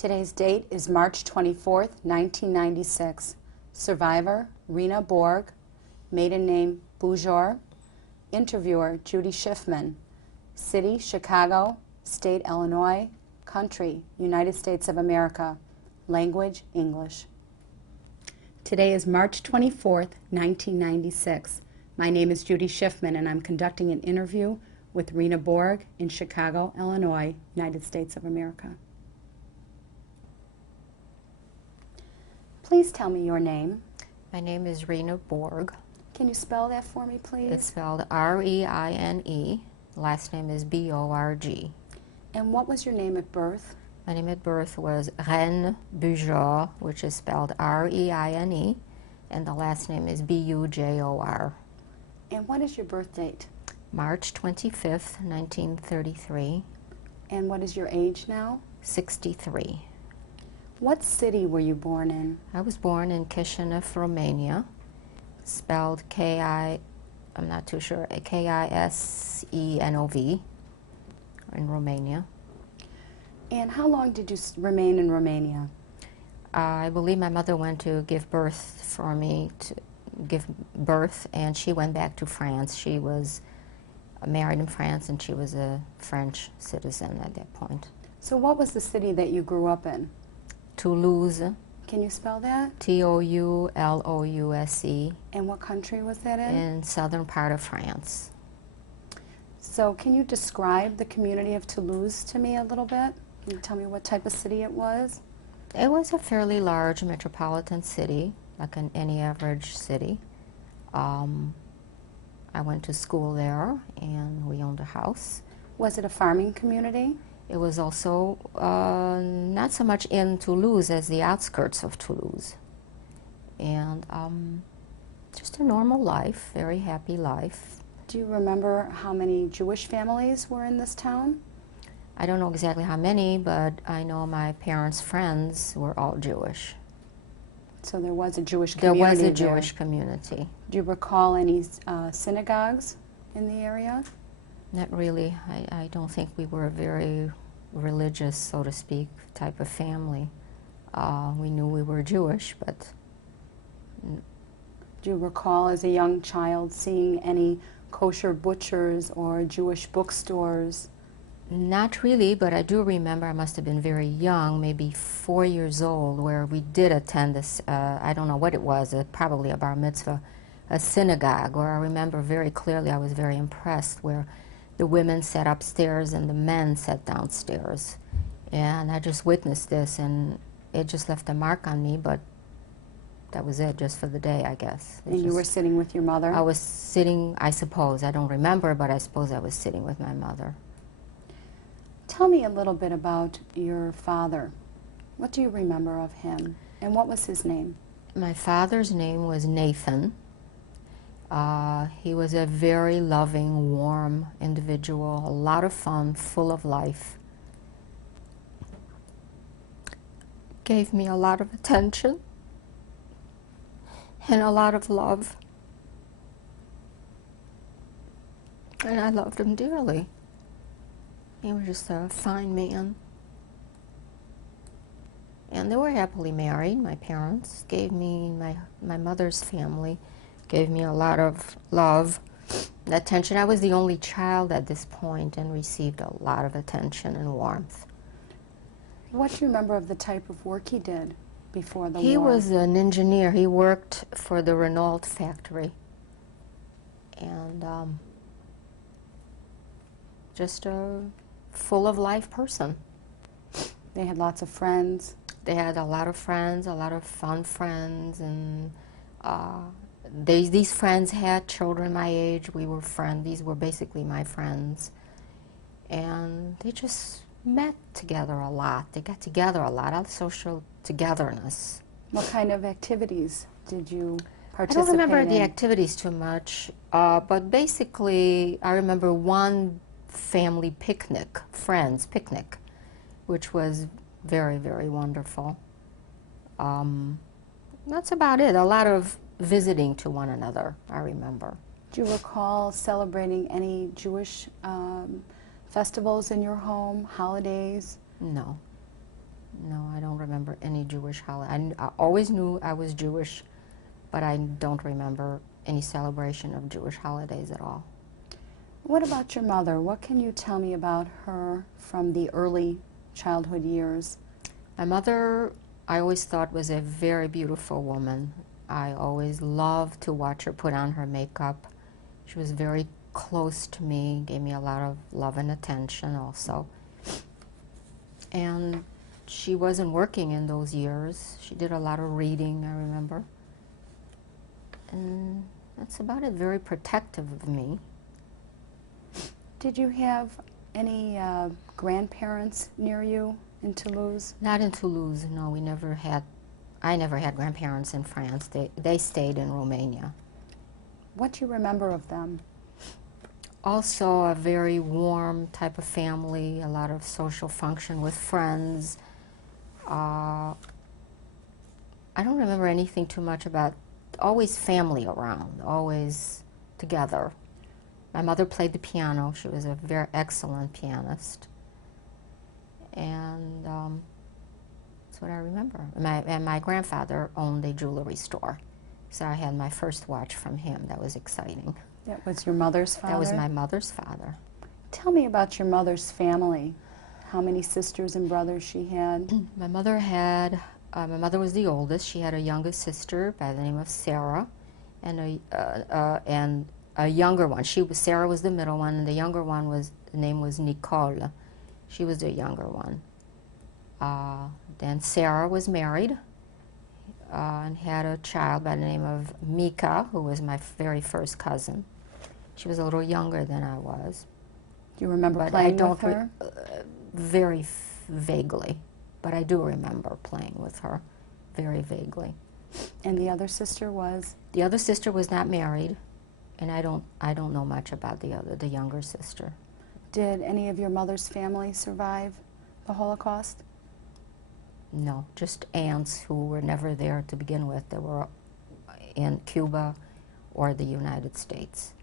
Today's date is March 24th, 1996. Survivor, Reine Borg. Maiden name, Bourgeois. Interviewer, Judy Schiffman. City, Chicago. State, Illinois. Country, United States of America. Language, English. Today is March 24th, 1996. My name is Judy Schiffman, and I'm conducting an interview with Reine Borg in Chicago, Illinois, United States of America. Please tell me your name. My name is Reine Borg. Can you spell that for me, please? It's spelled R-E-I-N-E. Last name is B-O-R-G. And what was your name at birth? My name at birth was Reine Borg, which is spelled R-E-I-N-E, and the last name is B-U-J-O-R. And what is your birth date? March 25th, 1933. And what is your age now? 63. What city were you born in? I was born in Chisinau, Romania, spelled I'm not too sure, K-I-S-E-N-O-V, in Romania. And how long did you remain in Romania? I believe my mother went to give birth for me, and she went back to France. She was married in France, and she was a French citizen at that point. So what was the city that you grew up in? Toulouse. Can you spell that? T-O-U-L-O-U-S-E. And what country was that in? In southern part of France. So can you describe the community of Toulouse to me a little bit? Can you tell me what type of city it was? It was a fairly large metropolitan city, like any average city. I went to school there, and we owned a house. Was it a farming community? It was also not so much in Toulouse as the outskirts of Toulouse. And just a normal life, very happy life. Do you remember how many Jewish families were in this town? I don't know exactly how many, but I know my parents' friends were all Jewish. So there was a Jewish community there? Was a there. Jewish community. Do you recall any synagogues in the area? Not really. I don't think we were a very religious, so to speak, type of family. We knew we were Jewish, but... Do you recall as a young child seeing any kosher butchers or Jewish bookstores? Not really, but I do remember I must have been very young, maybe 4 years old, where we did attend this, I don't know what it was, probably a bar mitzvah, a synagogue, where I remember very clearly, I was very impressed, where the women sat upstairs and the men sat downstairs. And I just witnessed this, and it just left a mark on me, but that was it, just for the day, I guess. And you were sitting with your mother? I was sitting, I suppose, I don't remember, but I suppose I was sitting with my mother. Tell me a little bit about your father. What do you remember of him, and what was his name? My father's name was Nathan. He was a very loving, warm individual, a lot of fun, full of life. Gave me a lot of attention and a lot of love. And I loved him dearly. He was just a fine man. And they were happily married. My parents gave me, my mother's family gave me a lot of love and attention. I was the only child at this point and received a lot of attention and warmth. What do you remember of the type of work he did before the war? He was an engineer. He worked for the Renault factory. And just a full-of-life person. They had lots of friends? They had a lot of friends, a lot of fun friends, and these friends had children my age. We were friends. These were basically my friends. And they just met together a lot. They got together a lot, social togetherness. What kind of activities did you participate in? I don't remember the activities too much, but basically I remember one family picnic, friends picnic, which was very, very wonderful. That's about it. A lot of visiting to one another, I remember. Do you recall celebrating any Jewish festivals in your home, holidays? No. No, I don't remember any Jewish holiday. I always knew I was Jewish, but I don't remember any celebration of Jewish holidays at all. What about your mother? What can you tell me about her from the early childhood years? My mother, I always thought, was a very beautiful woman. I always loved to watch her put on her makeup. She was very close to me, gave me a lot of love and attention also. And she wasn't working in those years. She did a lot of reading, I remember. And that's about it, very protective of me. Did you have any grandparents near you in Toulouse? Not in Toulouse, no, I never had grandparents in France. They stayed in Romania. What do you remember of them? Also a very warm type of family, a lot of social function with friends. I don't remember anything too much about, always family around, always together. My mother played the piano. She was a very excellent pianist. And that's what I remember. And my grandfather owned a jewelry store. So I had my first watch from him. That was exciting. That was your mother's father? That was my mother's father. Tell me about your mother's family. How many sisters and brothers she had? My mother was the oldest. She had a younger sister by the name of Sarah, and a younger one. Sarah was the middle one, and the younger one the name was Nicole. She was the younger one. Then Sarah was married and had a child by the name of Mika, who was my very first cousin. She was a little younger than I was. Do you remember playing with her? Very vaguely, but I do remember playing with her, very vaguely. And the other sister was? The other sister was not married, and I don't know much about the younger sister. Did any of your mother's family survive the Holocaust? No, just aunts who were never there to begin with. They were in Cuba or the United States.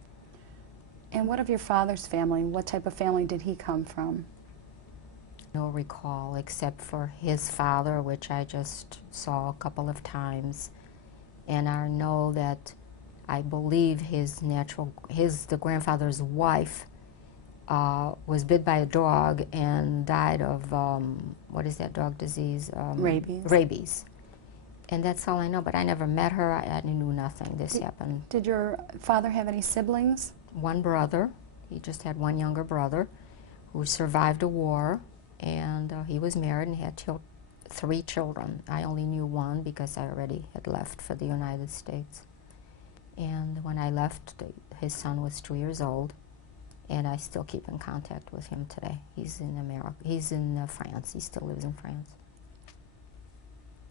And what of your father's family? What type of family did he come from? No recall except for his father, which I just saw a couple of times. And I know that I believe the grandfather's wife was bit by a dog and died of, what is that dog disease? Rabies. Rabies. And that's all I know, but I never met her. I knew nothing. This happened. Did your father have any siblings? One brother. He just had one younger brother who survived a war, and he was married and had 3 children. I only knew one because I already had left for the United States. And when I left, his son was 2 years old, and I still keep in contact with him today. He's in America. He's in France. He still lives in France.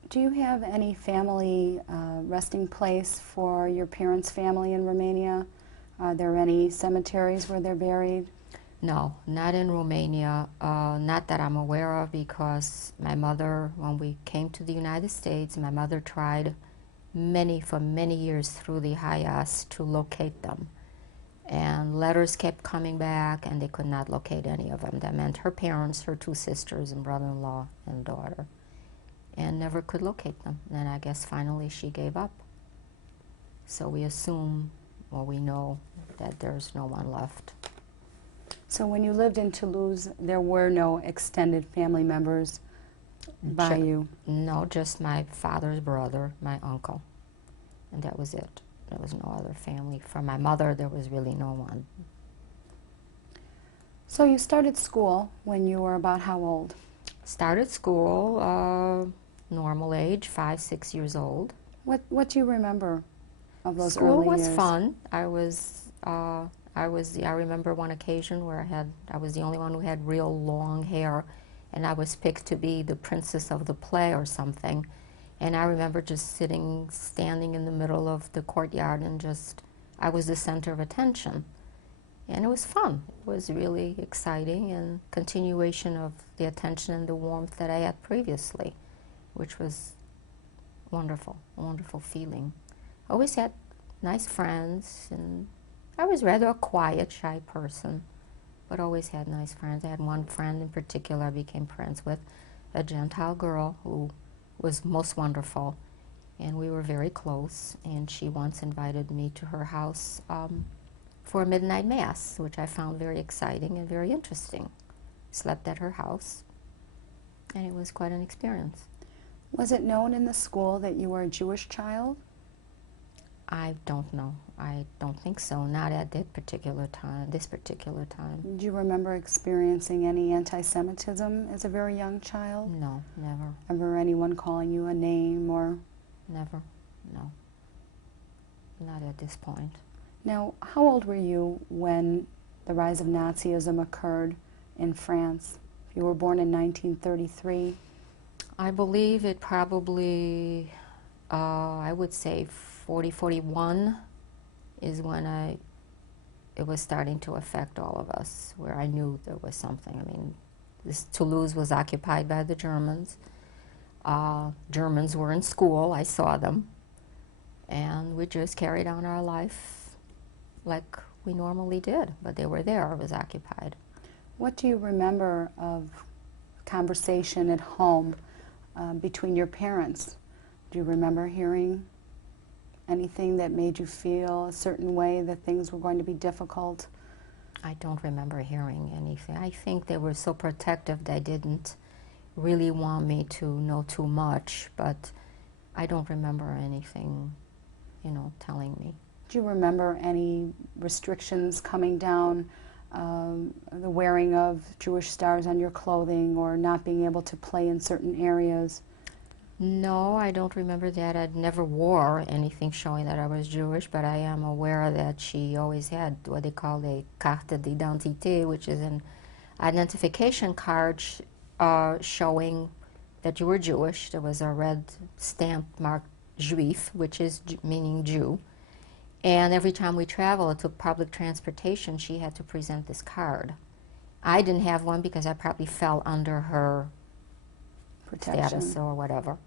Do you have any family resting place for your parents' family in Romania? Are there any cemeteries where they're buried? No, not in Romania, not that I'm aware of, because my mother, when we came to the United States, my mother tried for many years through the Hayas to locate them. And letters kept coming back, and they could not locate any of them. That meant her parents, her 2 sisters, and brother-in-law and daughter, and never could locate them. And I guess finally she gave up. So we assume, or we know, that there's no one left. So when you lived in Toulouse, there were no extended family members by you? No, just my father's brother, my uncle, and that was it. There was no other family. For my mother, there was really no one. So you started school when you were about how old? Started school, normal age, 5, 6 years old. What do you remember of those School early was years? fun. I remember one occasion where I was the only one who had real long hair, and I was picked to be the princess of the play or something. And I remember just standing in the middle of the courtyard, and I was the center of attention. And it was fun. It was really exciting, and continuation of the attention and the warmth that I had previously, which was wonderful, a wonderful feeling. Always had nice friends, and I was rather a quiet, shy person, but always had nice friends. I had one friend in particular I became friends with, a Gentile girl who was most wonderful, and we were very close, and she once invited me to her house for a midnight mass, which I found very exciting and very interesting. Slept at her house, and it was quite an experience. Was it known in the school that you were a Jewish child? I don't know. I don't think so. Not at that particular time, this particular time. Do you remember experiencing any anti-Semitism as a very young child? No, never. Ever anyone calling you a name or? Never, no. Not at this point. Now, how old were you when the rise of Nazism occurred in France? You were born in 1933. I believe it probably, I would say 40, 41 is when it was starting to affect all of us, where I knew there was something. I mean, Toulouse was occupied by the Germans. Germans were in school, I saw them, and we just carried on our life like we normally did, but they were there, it was occupied. What do you remember of conversation at home between your parents? Do you remember hearing anything that made you feel a certain way, that things were going to be difficult? I don't remember hearing anything. I think they were so protective they didn't really want me to know too much, but I don't remember anything, telling me. Do you remember any restrictions coming down, the wearing of Jewish stars on your clothing or not being able to play in certain areas? No, I don't remember that. I never wore anything showing that I was Jewish, but I am aware that she always had what they call a carte d'identité, which is an identification card showing that you were Jewish. There was a red stamp marked Juif, which is meaning Jew. And every time we traveled to public transportation, she had to present this card. I didn't have one because I probably fell under her Protection. status or whatever.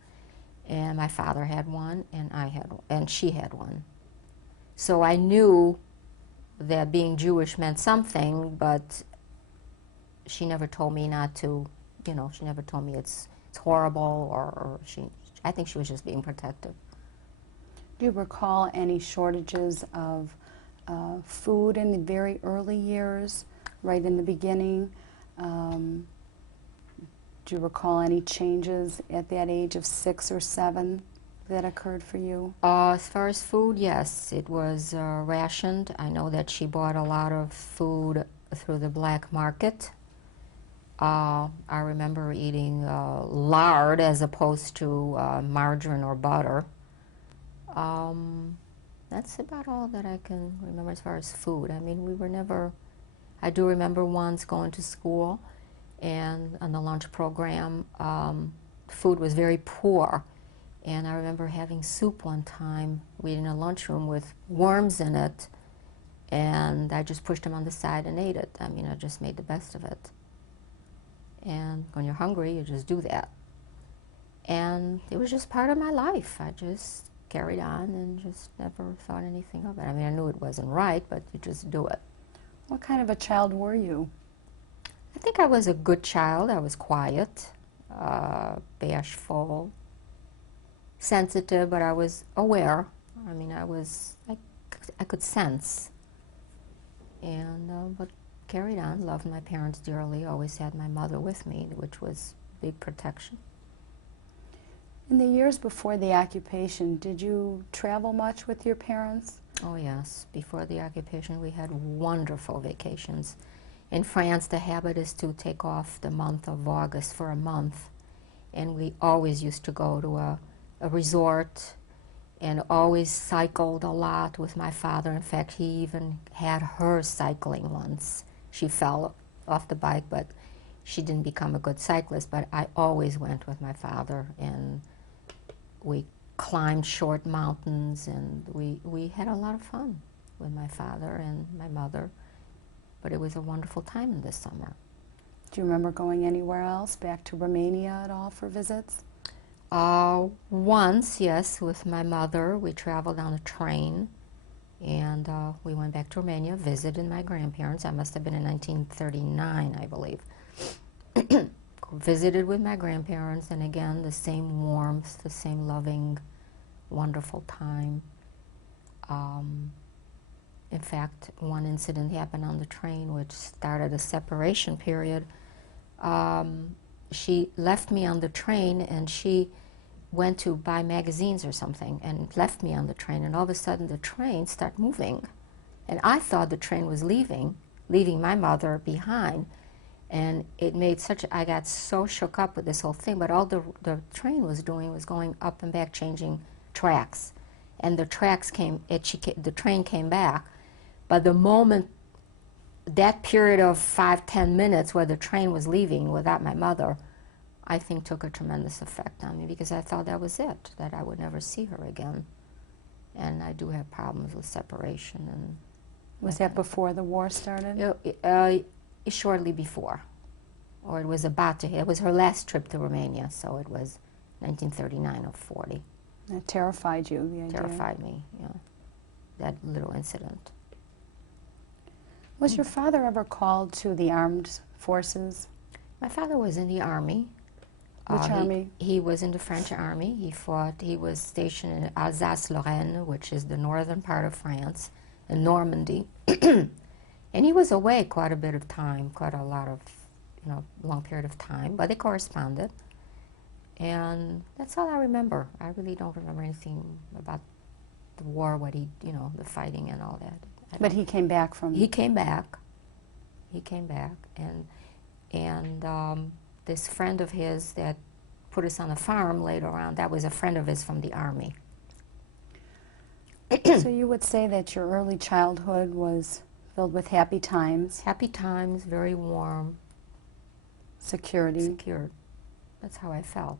And my father had one, and she had one. So I knew that being Jewish meant something, but she never told me not to, she never told me it's horrible, or I think she was just being protective. Do you recall any shortages of food in the very early years, right in the beginning? Do you recall any changes at that age of 6 or 7 that occurred for you? As far as food, yes, it was rationed. I know that she bought a lot of food through the black market. I remember eating lard as opposed to margarine or butter. That's about all that I can remember as far as food. I mean, we were never, I do remember once going to school, and on the lunch program, food was very poor. And I remember having soup one time, we in a lunchroom with worms in it, and I just pushed them on the side and ate it. I mean, I just made the best of it. And when you're hungry, you just do that. And it was just part of my life. I just carried on and just never thought anything of it. I mean, I knew it wasn't right, but you just do it. What kind of a child were you? I think I was a good child. I was quiet, bashful, sensitive, but I was aware. I mean, I could sense. And, but carried on, loved my parents dearly, always had my mother with me, which was big protection. In the years before the occupation, did you travel much with your parents? Oh yes, before the occupation we had wonderful vacations. In France, the habit is to take off the month of August for a month, and we always used to go to a resort and always cycled a lot with my father. In fact, he even had her cycling once. She fell off the bike, but she didn't become a good cyclist, but I always went with my father, and we climbed short mountains, and we had a lot of fun with my father and my mother. But it was a wonderful time in the summer. Do you remember going anywhere else, back to Romania at all for visits? Once, yes, with my mother. We traveled on a train, and we went back to Romania, visited my grandparents. I must have been in 1939, I believe. visited with my grandparents, and again, the same warmth, the same loving, wonderful time. In fact, one incident happened on the train which started a separation period. She left me on the train, and she went to buy magazines or something and left me on the train, and all of a sudden the train started moving. And I thought the train was leaving my mother behind. And it made I got so shook up with this whole thing, but all the train was doing was going up and back, changing tracks. And the train came back. But the moment, that period of 5-10 minutes where the train was leaving without my mother, I think took a tremendous effect on me, because I thought that was it, that I would never see her again. And I do have problems with separation. And Was that before the war started? Shortly before, or it was about to hit. It was her last trip to Romania, so it was 1939 or 40. That terrified you, the idea? Terrified me, yeah, that little incident. Was your father ever called to the armed forces? My father was in the army. Which army? He was in the French army. He was stationed in Alsace-Lorraine, which is the northern part of France, in Normandy. And he was away quite a bit of time, quite a lot of, long period of time, but they corresponded. And that's all I remember. I really don't remember anything about the war, the fighting and all that. But he came back from... He came back, and this friend of his that put us on a farm later on, that was a friend of his from the army. So you would say that your early childhood was filled with happy times? Happy times, very warm. Security? Secured. That's how I felt.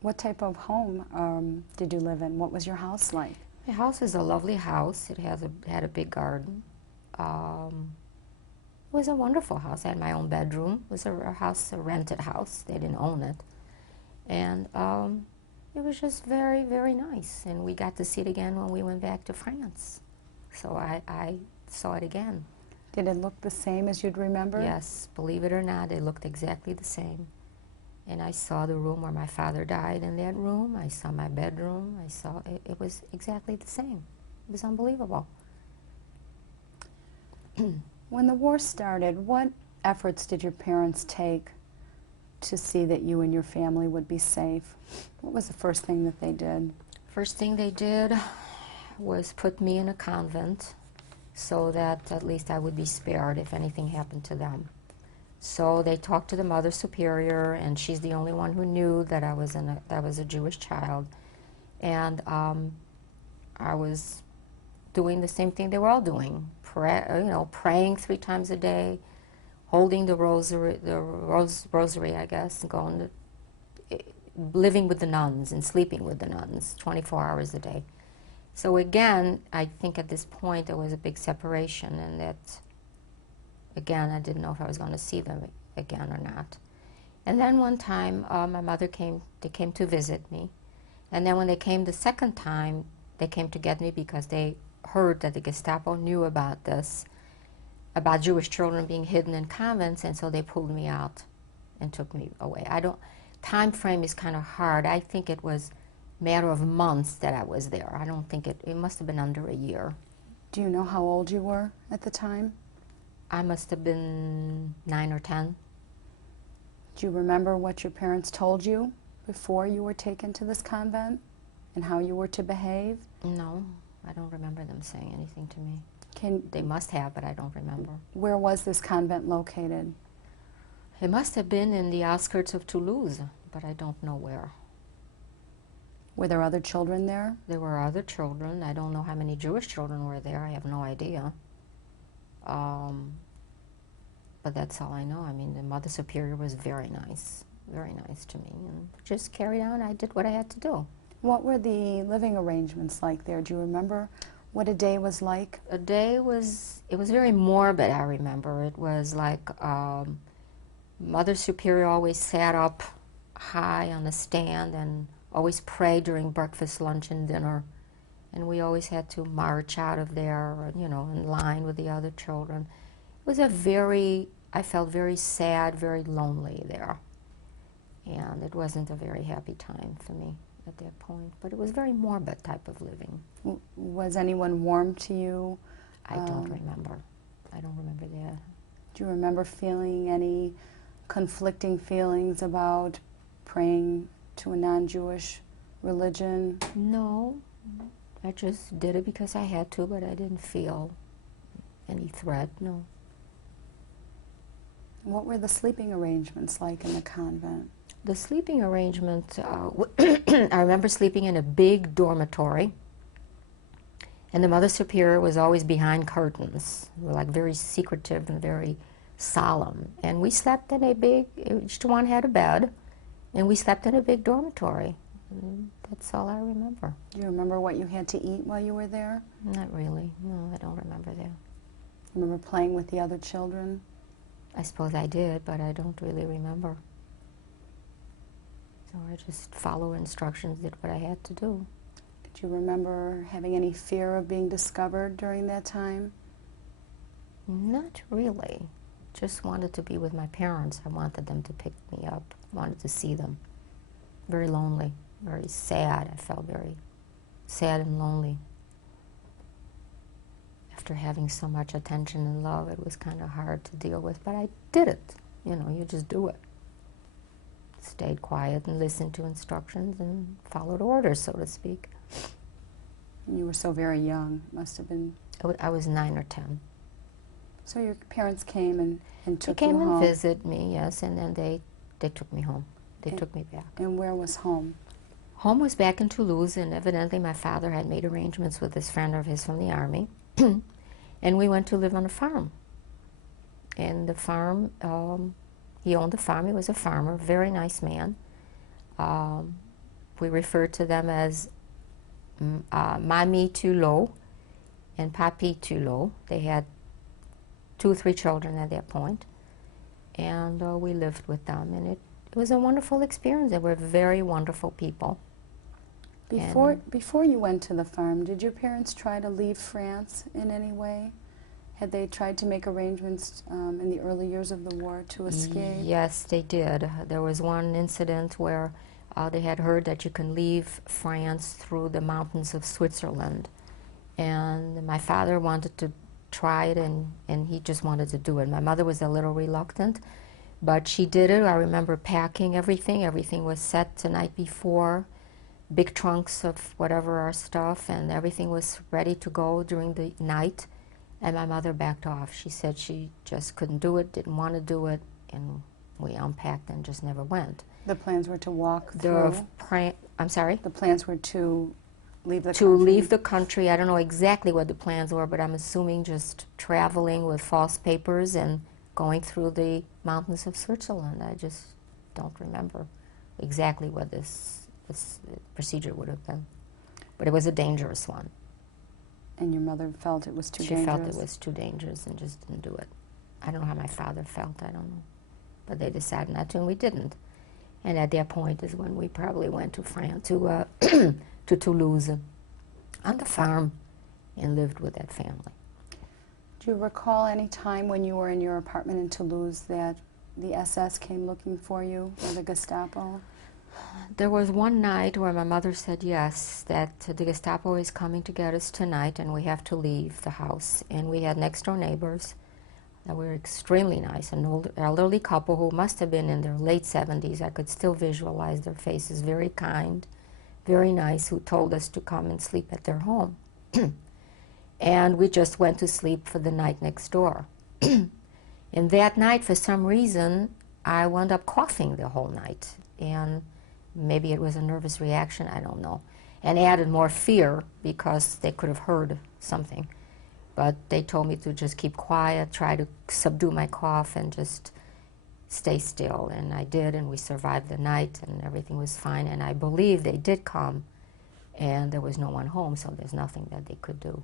What type of home did you live in? What was your house like? My house is a lovely house. It had a big garden. It was a wonderful house. I had my own bedroom. It was a rented house. They didn't own it. And it was just very, very nice. And we got to see it again when we went back to France. So I saw it again. Did it look the same as you'd remember? Yes, believe it or not, it looked exactly the same. And I saw the room where my father died in that room. I saw my bedroom. It was exactly the same. It was unbelievable. When the war started, what efforts did your parents take to see that you and your family would be safe? What was the first thing that they did? First thing they did was put me in a convent so that at least I would be spared if anything happened to them. So they talked to the Mother Superior, and she's the only one who knew that I was a Jewish child. And I was doing the same thing they were all doing, praying 3 times a day, holding the rosary, I guess, and living with the nuns and sleeping with the nuns 24 hours a day. So again, I think at this point there was a big separation, and that, again, I didn't know if I was going to see them again or not. And then one time, my mother they came to visit me. And then when they came the second time, they came to get me because they heard that the Gestapo knew about this, about Jewish children being hidden in convents, and so they pulled me out and took me away. Time frame is kind of hard. I think it was a matter of months that I was there. I don't think it must have been under a year. Do you know how old you were at the time? I must have been 9 or 10. Do you remember what your parents told you before you were taken to this convent and how you were to behave? No, I don't remember them saying anything to me. They must have, but I don't remember. Where was this convent located? It must have been in the outskirts of Toulouse, but I don't know where. Were there other children there? There were other children. I don't know how many Jewish children were there. I have no idea. But that's all I know. I mean, the Mother Superior was very nice to me, and just carried on. I did what I had to do. What were the living arrangements like there? Do you remember what a day was like? It was very morbid, I remember. It was like Mother Superior always sat up high on a stand and always prayed during breakfast, lunch, and dinner. And we always had to march out of there, in line with the other children. It was I felt very sad, very lonely there. and it wasn't a very happy time for me at that point. But it was very morbid type of living. Was anyone warm to you? I don't remember. I don't remember that. Do you remember feeling any conflicting feelings about praying to a non-Jewish religion? No, I just did it because I had to, but I didn't feel any threat, no. What were the sleeping arrangements like in the convent? The sleeping arrangement, I remember sleeping in a big dormitory, and the Mother Superior was always behind curtains. We were like very secretive and very solemn. And we slept in a big, each one had a bed, and we slept in a big dormitory. And that's all I remember. Do you remember what you had to eat while you were there? Not really, no, I don't remember that. Remember playing with the other children? I suppose I did, but I don't really remember. So I just followed instructions, did what I had to do. Did you remember having any fear of being discovered during that time? Not really. Just wanted to be with my parents. I wanted them to pick me up. Wanted to see them. Very lonely, very sad. I felt very sad and lonely. After having so much attention and love, it was kind of hard to deal with, but I did it. You know, you just do it. Stayed quiet and listened to instructions and followed orders, so to speak. And you were so very young. Must have been... I was 9 or 10. So your parents came and took They you came home? and visited me, yes, and then they took me home. They took me back. And where was home? Home was back in Toulouse, and evidently my father had made arrangements with this friend of his from the army, and we went to live on a farm. And the farm, he owned the farm. He was a farmer, very nice man. We referred to them as Mamie Toulouse and Papi Toulouse. They had 2 or 3 children at that point, and we lived with them, and it was a wonderful experience. They were very wonderful people. Before you went to the farm, did your parents try to leave France in any way? Had they tried to make arrangements in the early years of the war to escape? Yes, they did. There was one incident where they had heard that you can leave France through the mountains of Switzerland. And my father wanted to try it, and he just wanted to do it. My mother was a little reluctant, but she did it. I remember packing everything. Everything was set the night before, big trunks of whatever our stuff, and everything was ready to go during the night. And my mother backed off. She said she just couldn't do it, didn't want to do it, and we unpacked and just never went. The plans were to walk through? I'm sorry? The plans were to leave the country? To leave the country. I don't know exactly what the plans were, but I'm assuming just traveling with false papers and going through the mountains of Switzerland. I just don't remember exactly what this procedure would have been. But it was a dangerous one. And your mother felt it was too dangerous? She felt it was too dangerous and just didn't do it. I don't know how my father felt, I don't know. But they decided not to, and we didn't. And at that point is when we probably went to France, to Toulouse, on the farm, and lived with that family. Do you recall any time when you were in your apartment in Toulouse that the SS came looking for you, or the Gestapo? There was one night where my mother said yes, that the Gestapo is coming to get us tonight and we have to leave the house. And we had next door neighbors that were extremely nice, an old elderly couple who must have been in their late 70s. I could still visualize their faces, very kind, very nice, who told us to come and sleep at their home. And we just went to sleep for the night next door. And that night, for some reason, I wound up coughing the whole night. And maybe it was a nervous reaction, I don't know. And added more fear because they could have heard something. But they told me to just keep quiet, try to subdue my cough, and just stay still. And I did, and we survived the night, and everything was fine. And I believe they did come, and there was no one home, so there's nothing that they could do.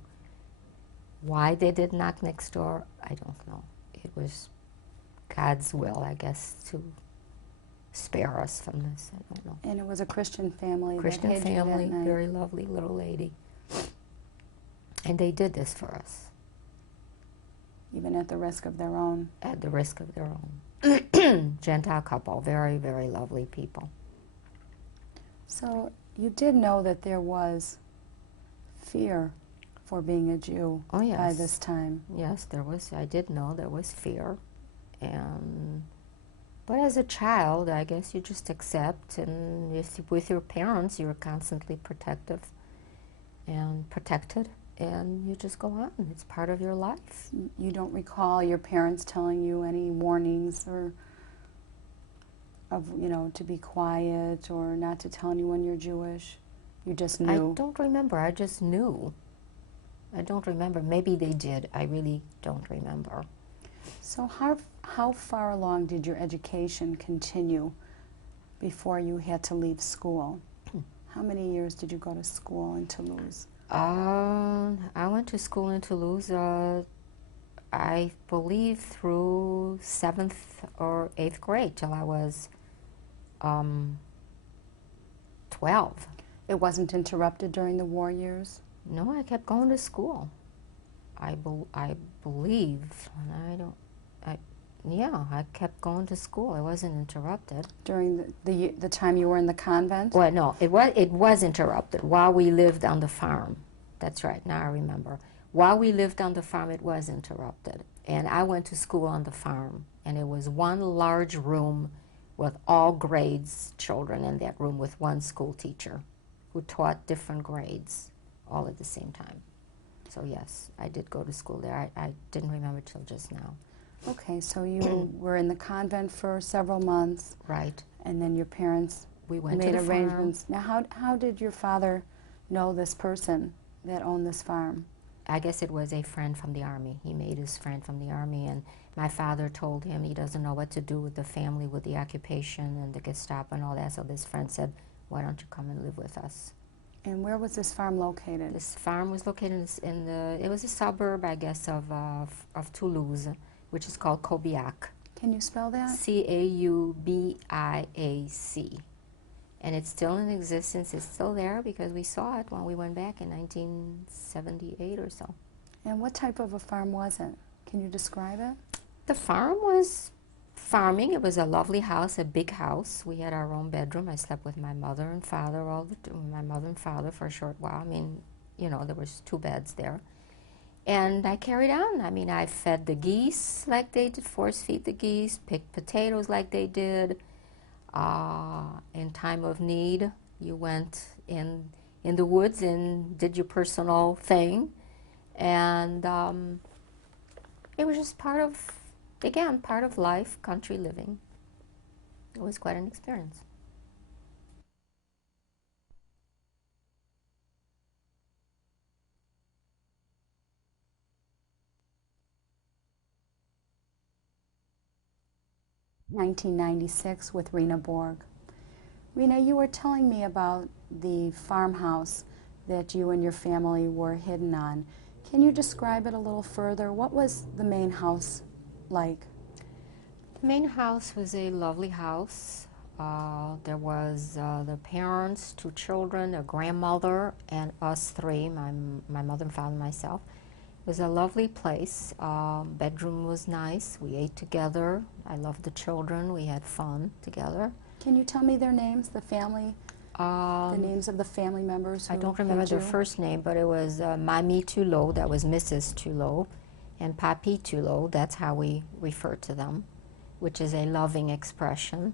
Why they did knock next door, I don't know. It was God's will, I guess, to spare us from this. I don't know. And it was a Christian family Christian that hid family, you that night. very lovely little lady. And they did this for us. Even at the risk of their own. At the risk of their own. Gentile couple, very, very lovely people. So you did know that there was fear for being a Jew Oh, yes. by this time. Yes, there was. I did know there was fear, and but as a child, I guess you just accept, and with your parents, you're constantly protective and protected, and you just go on. It's part of your life. You don't recall your parents telling you any warnings or of, you know, to be quiet or not to tell anyone you're Jewish? You just knew? I don't remember. I just knew. I don't remember. Maybe they did. I really don't remember. So how far along did your education continue before you had to leave school? How many years did you go to school in Toulouse? I went to school in Toulouse, I believe through 7th or 8th grade till I was 12. It wasn't interrupted during the war years? No, I kept going to school. I believe, and I kept going to school. I wasn't interrupted. During the time you were in the convent? Well, no, it was interrupted while we lived on the farm. That's right, now I remember. While we lived on the farm, it was interrupted. And I went to school on the farm, and it was one large room with all grades children in that room with one school teacher who taught different grades all at the same time. So yes, I did go to school there. I didn't remember till just now. Okay, so you were in the convent for several months. Right. And then your parents made arrangements. Now, how did your father know this person that owned this farm? I guess it was a friend from the Army. He made his friend from the Army, and my father told him he doesn't know what to do with the family, with the occupation and the Gestapo and all that, so this friend said, why don't you come and live with us? And where was this farm located? This farm was located it was a suburb, I guess, of Toulouse, which is called Cobiac. Can you spell that? Caubiac. And it's still in existence. It's still there because we saw it when we went back in 1978 or so. And what type of a farm was it? Can you describe it? The farm was farming. It was a lovely house, a big house. We had our own bedroom. I slept with my mother and father for a short while. I mean, you know, there was 2 beds there. And I carried on. I mean, I fed the geese like they did, force feed the geese, picked potatoes like they did. In time of need, you went in the woods and did your personal thing. And it was just part of life, country living. It was quite an experience. In 1996 with Reine Borg. Reine, you were telling me about the farmhouse that you and your family were hidden on. Can you describe it a little further? What was the main house like? The main house was a lovely house. There was the parents, 2 children, a grandmother, and us 3, my mother and father and myself. It was a lovely place. Bedroom was nice. We ate together. I loved the children. We had fun together. Can you tell me their names, the family, the names of the family members who I don't remember their first name, but it was Mamie Toulouse, that was Mrs. Toulouse, and Papi Toulouse, that's how we refer to them, which is a loving expression.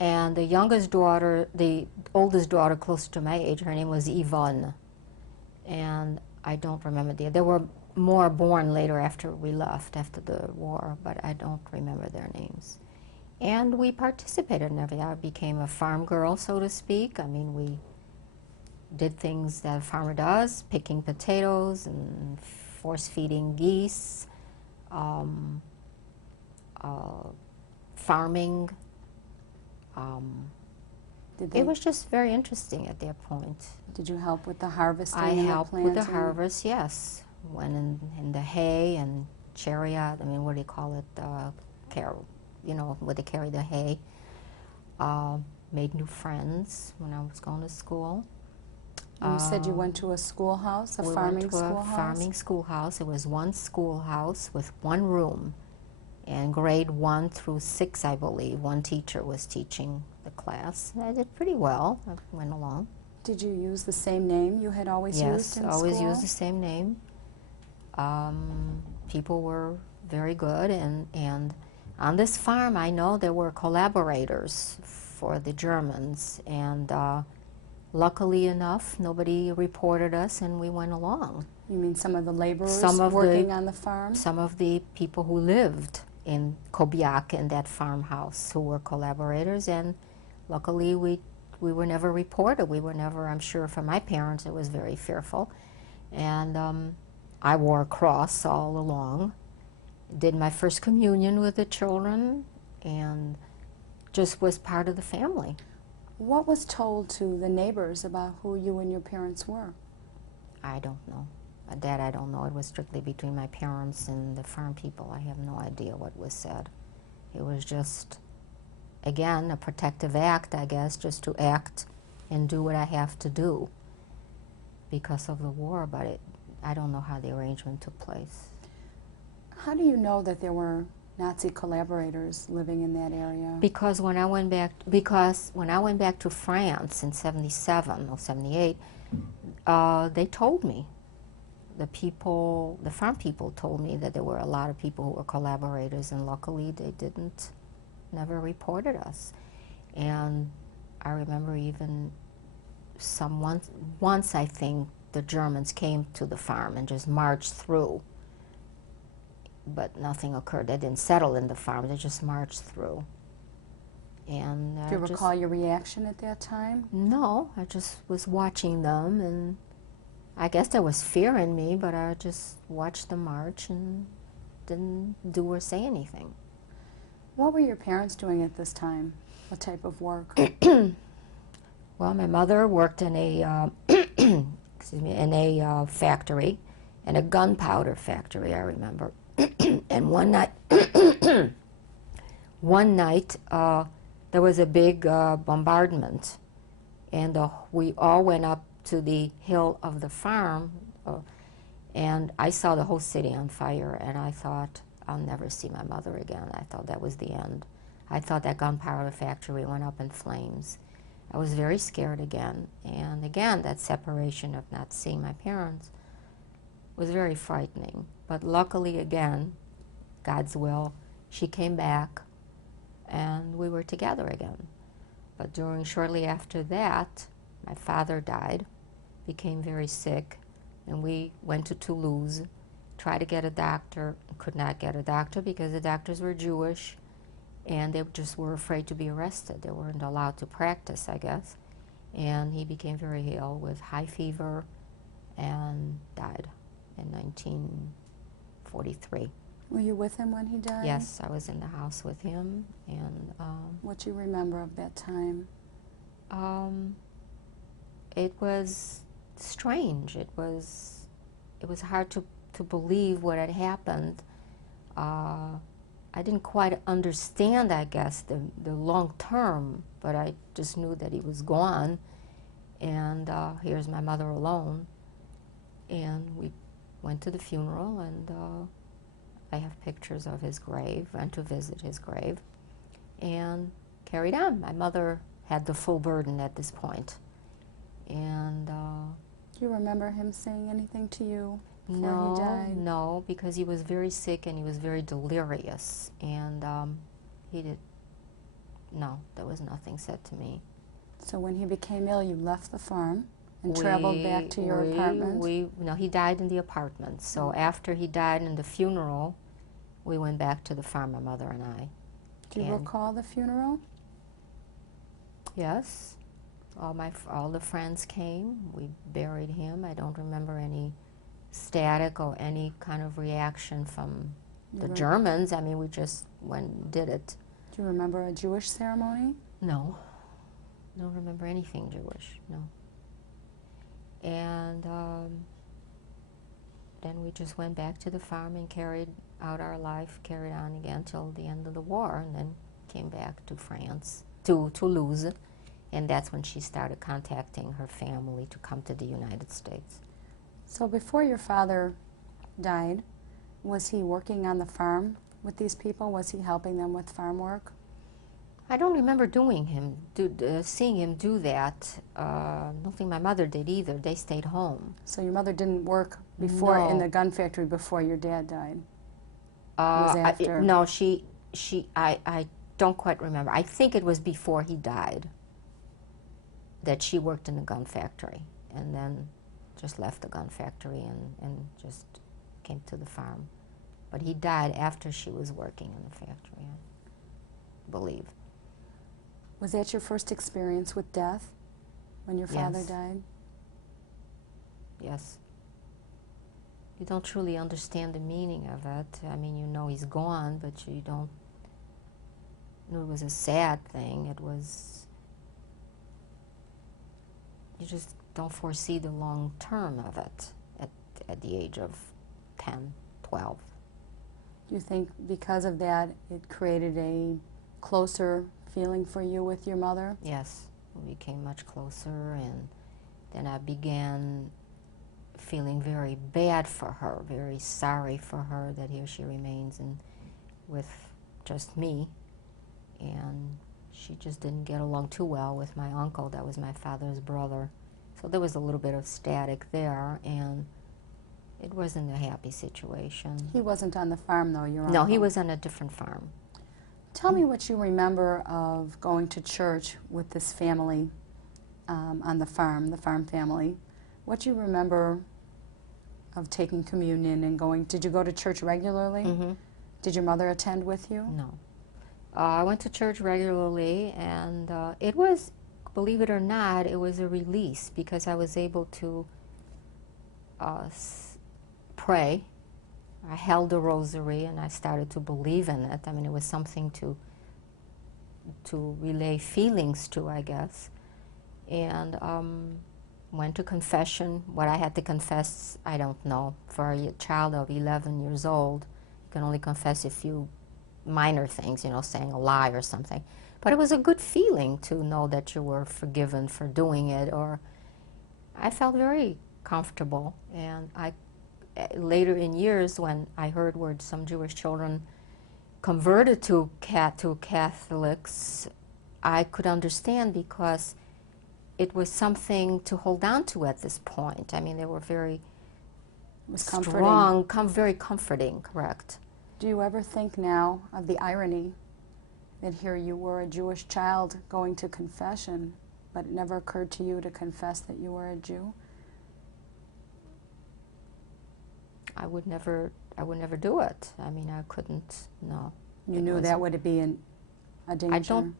And the youngest daughter, the oldest daughter closer to my age, her name was Yvonne. And I don't remember there were more born later after we left, after the war, but I don't remember their names. And we participated in everything. I became a farm girl, so to speak. I mean, we did things that a farmer does, picking potatoes and force-feeding geese, farming. It was just very interesting at that point. Did you help with the harvesting? I and helped the with the planting? harvest, yes. Went in the hay and chariot, I mean, what do you call it? You know, where they carry the hay. Made new friends when I was going to school. And you said you went to a schoolhouse, a farming schoolhouse? We went to a farming schoolhouse. It was one schoolhouse with one room And grade 1 through 6, I believe, one teacher was teaching the class. And I did pretty well. I went along. Did you use the same name you had always used in school? Yes, always used the same name. People were very good, and on this farm I know there were collaborators for the Germans, and luckily enough nobody reported us and we went along. You mean some of the laborers Some of working on the farm? Some of the people who lived in Kobiak in that farmhouse who were collaborators, and luckily we were never reported. We were never, I'm sure for my parents it was very fearful. And I wore a cross all along, did my first communion with the children, and just was part of the family. What was told to the neighbors about who you and your parents were? I don't know. That I don't know. It was strictly between my parents and the farm people. I have no idea what was said. It was just, again, a protective act, I guess, just to act and do what I have to do because of the war, but I don't know how the arrangement took place. How do you know that there were Nazi collaborators living in that area? Because when I went back to France in 77 or 78, they told me. The farm people told me that there were a lot of people who were collaborators, and luckily they never reported us. And I remember even once I think the Germans came to the farm and just marched through, but nothing occurred. They didn't settle in the farm, they just marched through. And do you recall your reaction at that time? No, I just was watching them, and I guess there was fear in me, but I just watched them march and didn't do or say anything. What were your parents doing at this time? What type of work? Well, my mother worked in a factory, in a gunpowder factory, I remember. And one night, there was a big bombardment, and we all went up to the hill of the farm, and I saw the whole city on fire, and I thought, I'll never see my mother again. I thought that was the end. I thought that gunpowder factory went up in flames. I was very scared again, and again, that separation of not seeing my parents was very frightening. But luckily, again, God's will, she came back, and we were together again. But shortly after that, my father died, became very sick, and we went to Toulouse, tried to get a doctor, could not get a doctor because the doctors were Jewish, and they just were afraid to be arrested. They weren't allowed to practice, I guess. And he became very ill with high fever and died in 1943. Were you with him when he died? Yes, I was in the house with him. And what do you remember of that time? It was strange. It was hard to believe what had happened. I didn't quite understand, I guess, the long term, but I just knew that he was gone, and here's my mother alone. And we went to the funeral, and I have pictures of his grave, went to visit his grave, and carried on. My mother had the full burden at this point. And do you remember him saying anything to you before he died? No, because he was very sick and he was very delirious, and there was nothing said to me. So when he became ill, you left the farm and traveled back to your apartment? No, he died in the apartment. So after he died in the funeral, we went back to the farm, my mother and I. Do you recall the funeral? Yes. All the friends came. We buried him. I don't remember any static or any kind of reaction from the Germans. I mean, we just went and did it. Do you remember a Jewish ceremony? No. Don't remember anything Jewish, no. And then we just went back to the farm and carried out our life, carried on again till the end of the war, and then came back to France, to Toulouse. And that's when she started contacting her family to come to the United States. So before your father died, was he working on the farm with these people? Was he helping them with farm work? I don't remember seeing him do that. I don't think my mother did either. They stayed home. So your mother didn't work before in No. the gun factory before your dad died? It was after? No, I don't quite remember. I think it was before he died that she worked in the gun factory and then just left the gun factory and just came to the farm. But he died after she was working in the factory, I believe. Was that your first experience with death when your father Yes. died? Yes. You don't truly understand the meaning of it. I mean, you know he's gone, but you don't know it was a sad thing. It was, you just don't foresee the long term of it at the age of 10, 12. Do you think because of that it created a closer feeling for you with your mother? Yes, we became much closer, and then I began feeling very bad for her, very sorry for her that here she remains with just me, and she just didn't get along too well with my uncle. That was my father's brother. So there was a little bit of static there, and it wasn't a happy situation. He wasn't on the farm, though, your uncle? No, he was on a different farm. Tell me what you remember of going to church with this family on the farm family. What do you remember of taking communion and going? Did you go to church regularly? Mm-hmm. Did your mother attend with you? No. I went to church regularly, and it was, believe it or not, it was a release because I was able to pray. I held the rosary and I started to believe in it. I mean, it was something to relay feelings to, I guess. And went to confession. What I had to confess, I don't know. For a child of 11 years old, you can only confess a few minor things, you know, saying a lie or something. But it was a good feeling to know that you were forgiven for doing it, or I felt very comfortable. And later in years, when I heard where some Jewish children converted to Catholics, I could understand because it was something to hold on to at this point. I mean, they were very It was comforting. strong, very comforting, correct. Do you ever think now of the irony that here you were a Jewish child going to confession, but it never occurred to you to confess that you were a Jew? I would never do it. I mean, I couldn't, no. You knew that would be a danger?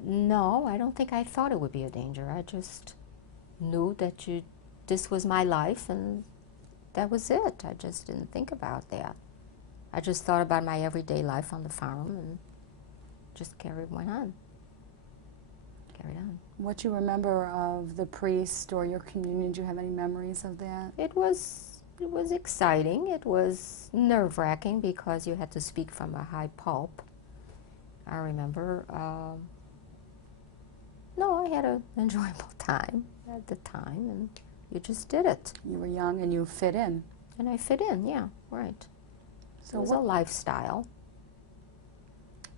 No, I don't think I thought it would be a danger. I just knew that this was my life and that was it. I just didn't think about that. I just thought about my everyday life on the farm and just carried on. What you remember of the priest or your communion? Do you have any memories of that? It was exciting. It was nerve-wracking because you had to speak from a high pulp. I remember, no, I had an enjoyable time at the time, and you just did it. You were young and you fit in. And I fit in, yeah, right. So it was a lifestyle.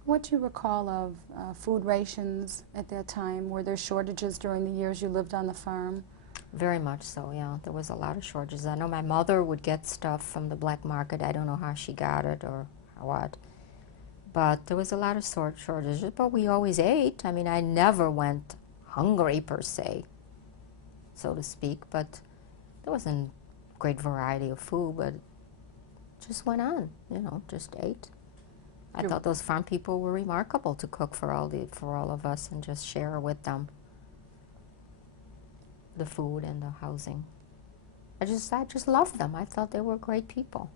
What do you recall of food rations at that time? Were there shortages during the years you lived on the farm? Very much so, yeah. There was a lot of shortages. I know my mother would get stuff from the black market. I don't know how she got it or what. But there was a lot of shortages, but we always ate. I mean, I never went hungry per se, so to speak, but there wasn't a great variety of food, but just went on, you know, just ate. I thought those farm people were remarkable to cook for all of us and just share with them the food and the housing. I just loved them. I thought they were great people.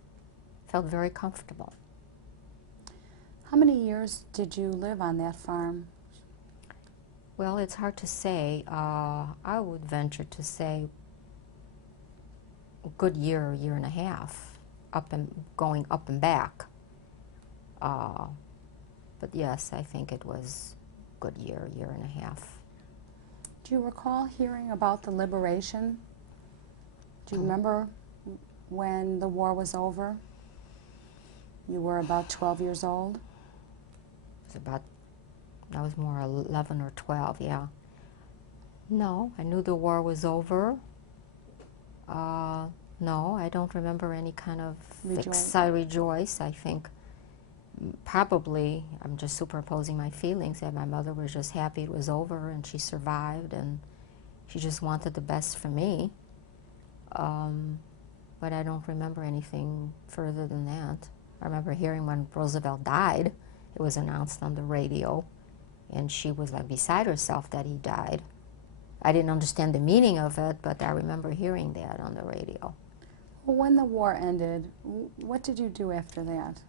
Felt very comfortable. How many years did you live on that farm? Well, it's hard to say. I would venture to say a good year and a half, going up and back. But yes, I think it was a good year and a half. Do you recall hearing about the liberation? Do you remember when the war was over? You were about 12 years old? I was more 11 or 12, yeah. No, I knew the war was over. No, I don't remember any kind of rejoice. I think probably, I'm just superimposing my feelings, that my mother was just happy it was over and she survived and she just wanted the best for me. But I don't remember anything further than that. I remember hearing when Roosevelt died, it was announced on the radio, and she was like beside herself that he died. I didn't understand the meaning of it, but I remember hearing that on the radio. Well, when the war ended, what did you do after that?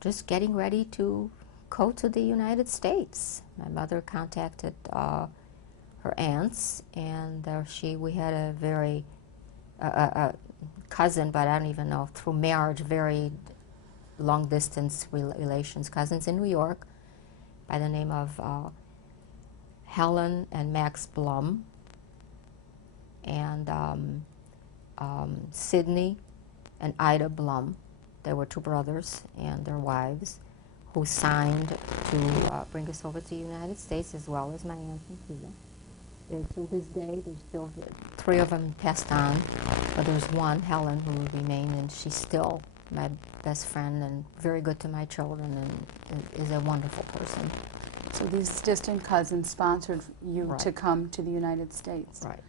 Just getting ready to go to the United States. My mother contacted her aunts, and we had a very cousin, but I don't even know, through marriage, very long distance relations, cousins in New York, by the name of Helen and Max Blum, and Sidney and Ida Blum. They were two brothers and their wives who signed to bring us over to the United States, as well as my aunt in Cuba. To this day, there's still three of them passed on, but there's one, Helen, who remained, and she's still my best friend and very good to my children and is a wonderful person. So these distant cousins sponsored you to come to the United States. Right.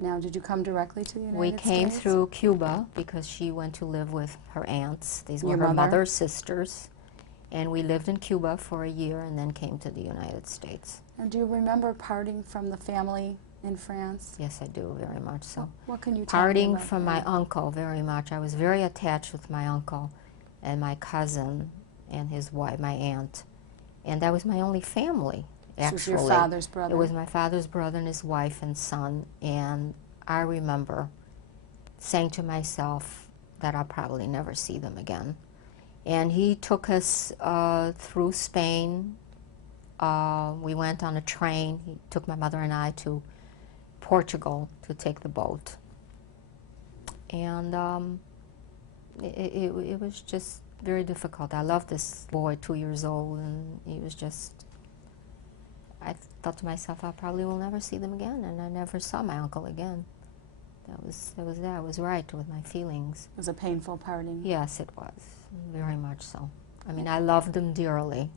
Now, did you come directly to the United States? We came through Cuba because she went to live with her aunts. These were her mother's sisters. And we lived in Cuba for a year and then came to the United States. And do you remember parting from the family in France? Yes, I do, very much so. What can you tell me Parting about from that? my uncle, very much. I was very attached with my uncle and my cousin and his wife, my aunt. And that was my only family, actually. This was your father's brother? It was my father's brother and his wife and son. And I remember saying to myself that I'll probably never see them again. And he took us through Spain. We went on a train. He took my mother and I to Portugal to take the boat. And it was just very difficult. I loved this boy, 2 years old, and he was just, I thought to myself, I probably will never see them again, and I never saw my uncle again. That was that. I was right with my feelings. It was a painful parting. Yes, it was, very much so. I mean, I loved them dearly,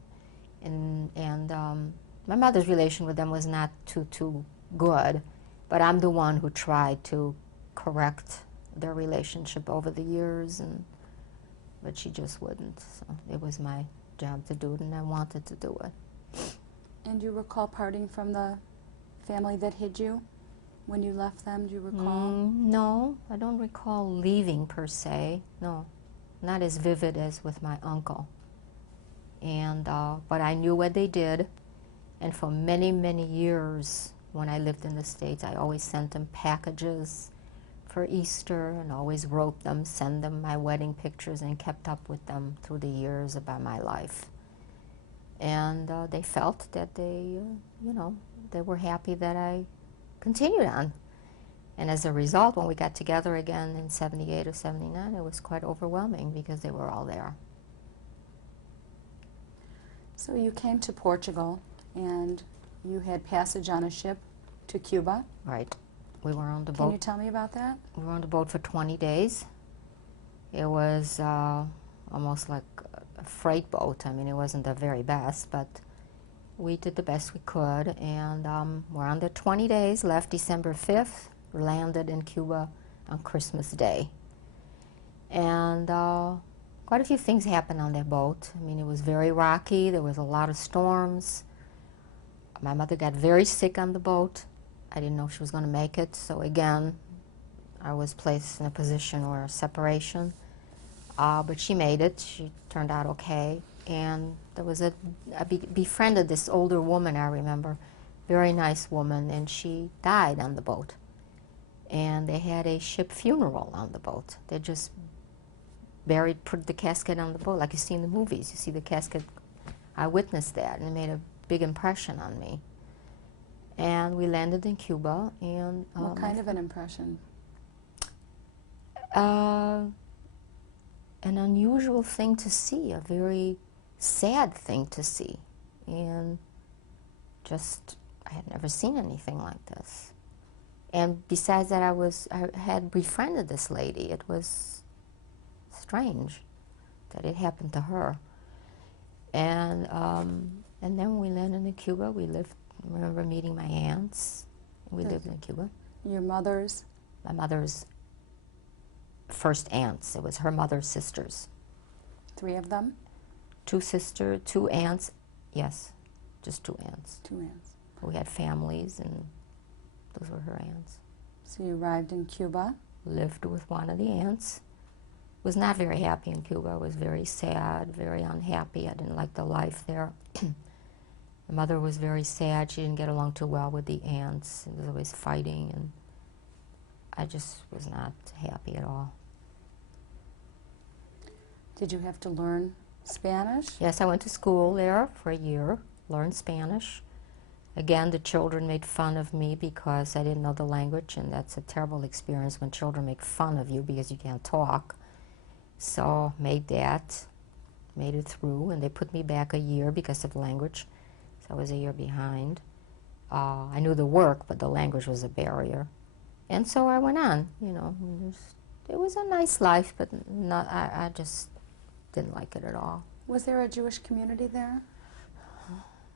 and my mother's relation with them was not too good, but I'm the one who tried to correct their relationship over the years, but she just wouldn't. So it was my job to do it, and I wanted to do it. And do you recall parting from the family that hid you? When you left them, do you recall? No, I don't recall leaving per se. No, not as vivid as with my uncle. And but I knew what they did, and for many, many years when I lived in the States, I always sent them packages for Easter and always wrote them, sent them my wedding pictures, and kept up with them through the years about my life. And they felt that they were happy that I continued on. And as a result, when we got together again in 78 or 79, it was quite overwhelming because they were all there. So you came to Portugal, and you had passage on a ship to Cuba. Right. We were on the boat. Can you tell me about that? We were on the boat for 20 days. It was almost like a freight boat. I mean, it wasn't the very best, but we did the best we could, and we're on there 20 days, left December 5th, landed in Cuba on Christmas Day. And quite a few things happened on that boat. I mean, it was very rocky, there was a lot of storms. My mother got very sick on the boat. I didn't know she was going to make it, so again, I was placed in a position where separation. But she made it, she turned out okay. And there was I befriended this older woman, I remember, very nice woman, and she died on the boat. And they had a ship funeral on the boat. They just put the casket on the boat, like you see in the movies. You see the casket. I witnessed that, and it made a big impression on me. And we landed in Cuba, and what kind of an impression? Uh, an unusual thing to see, a very sad thing to see. And just, I had never seen anything like this. And besides that, I had befriended this lady. It was strange that it happened to her. And then when we landed in Cuba, I remember meeting my aunts. We lived in Cuba. Your mother's? My mother's first aunts. It was her mother's sisters. 3 of them? 2 aunts, yes, just 2 aunts. 2 aunts. We had families, and those were her aunts. So you arrived in Cuba? Lived with one of the aunts. Was not very happy in Cuba. I was very sad, very unhappy. I didn't like the life there. My mother was very sad. She didn't get along too well with the aunts. It was always fighting, and I just was not happy at all. Did you have to learn Spanish? Yes, I went to school there for a year, learned Spanish. Again, the children made fun of me because I didn't know the language, and that's a terrible experience when children make fun of you because you can't talk. So made it through, and they put me back a year because of language. So I was a year behind. I knew the work, but the language was a barrier. And so I went on, you know. It was a nice life, but I just didn't like it at all. Was there a Jewish community there?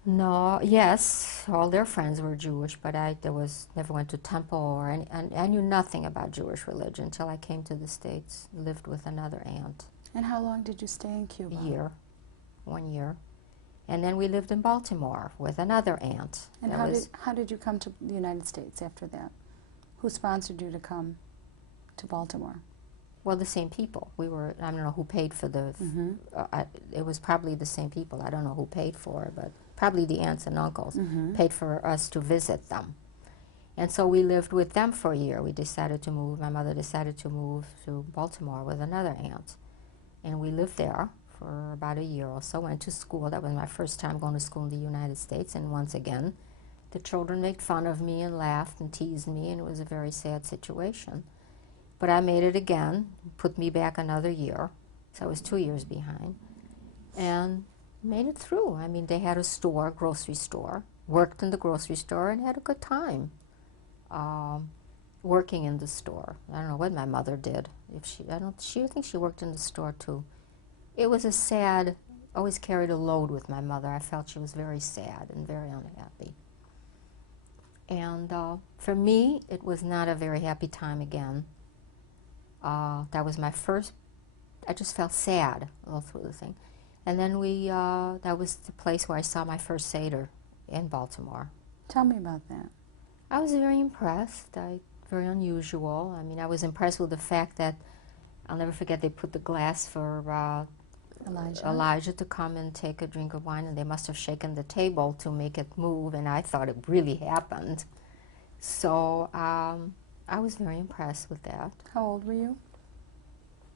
No, yes, all their friends were Jewish, but I never went to temple or any, and I knew nothing about Jewish religion until I came to the States, lived with another aunt. And how long did you stay in Cuba? A year, 1 year. And then we lived in Baltimore with another aunt. And how did you come to the United States after that? Who sponsored you to come to Baltimore? Well, the same people. I don't know who paid for the, it was probably the same people. I don't know who paid for it, but probably the aunts and uncles paid for us to visit them. And so we lived with them for a year. We decided to move, my mother decided to move to Baltimore with another aunt. And we lived there for about a year or so, went to school. That was my first time going to school in the United States. And once again, the children made fun of me and laughed and teased me, and it was a very sad situation. But I made it again, put me back another year, so I was 2 years behind, and made it through. I mean, they had a store, grocery store, worked in the grocery store and had a good time working in the store. I don't know what my mother did. I think she worked in the store too. It was a sad, always carried a load with my mother. I felt she was very sad and very unhappy. And for me, it was not a very happy time again. That was my first, I just felt sad all through the thing. And then that was the place where I saw my first Seder in Baltimore. Tell me about that. I was very impressed, very unusual. I mean, I was impressed with the fact that, I'll never forget, they put the glass for Elijah to come and take a drink of wine, and they must have shaken the table to make it move, and I thought it really happened. So I was very impressed with that. How old were you?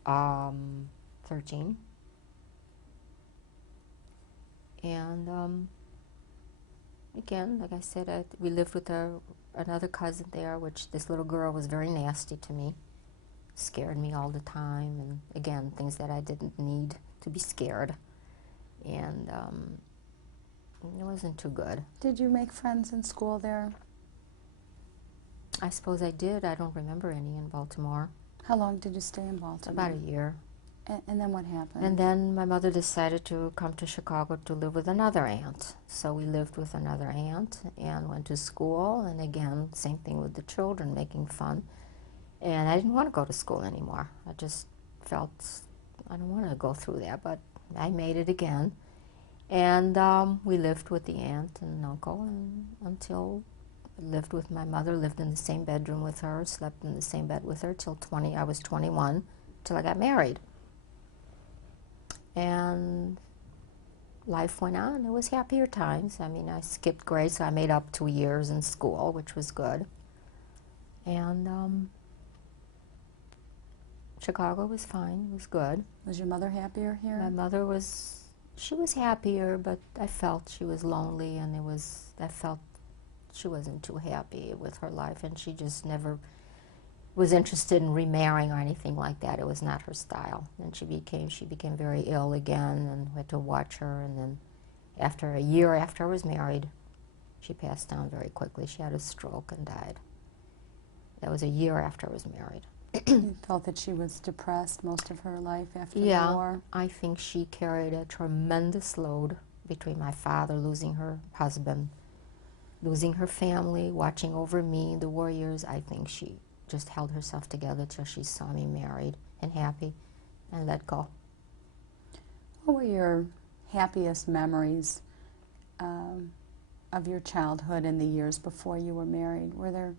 13. And again, like I said, we lived with another cousin there, which this little girl was very nasty to me, scared me all the time, and again, things that I didn't need to be scared. And it wasn't too good. Did you make friends in school there? I suppose I did. I don't remember any in Baltimore. How long did you stay in Baltimore? About a year. And then what happened? And then my mother decided to come to Chicago to live with another aunt. So we lived with another aunt and went to school. And again, same thing with the children, making fun. And I didn't want to go to school anymore. I just felt I don't want to go through that, but I made it again. And we lived with the aunt and uncle until lived with my mother, lived in the same bedroom with her, slept in the same bed with her till I was 21, till I got married. And life went on. It was happier times. I mean, I skipped grade, so I made up 2 years in school, which was good. And Chicago was fine. It was good. Was your mother happier here? My mother she was happier, but I felt she was lonely, and I felt she wasn't too happy with her life, and she just never was interested in remarrying or anything like that. It was not her style. And she became very ill again, and we had to watch her. And then after a year after I was married, she passed down very quickly. She had a stroke and died. That was a year after I was married. You felt that she was depressed most of her life after the war? Yeah, I think she carried a tremendous load between my father losing her husband, losing her family, watching over me the war years. I think she just held herself together till she saw me married and happy and let go. What were your happiest memories of your childhood in the years before you were married? Were there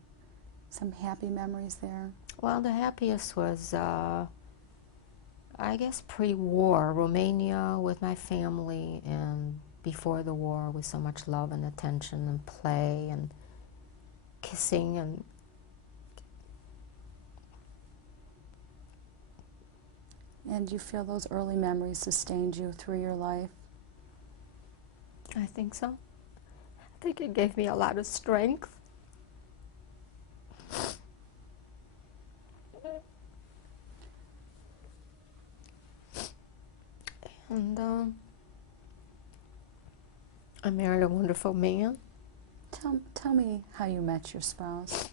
some happy memories there? Well, the happiest was, I guess, pre-war, Romania with my family, and before the war with so much love and attention and play and kissing. And do you feel those early memories sustained you through your life? I think so. I think it gave me a lot of strength. And I married a wonderful man. Tell me how you met your spouse.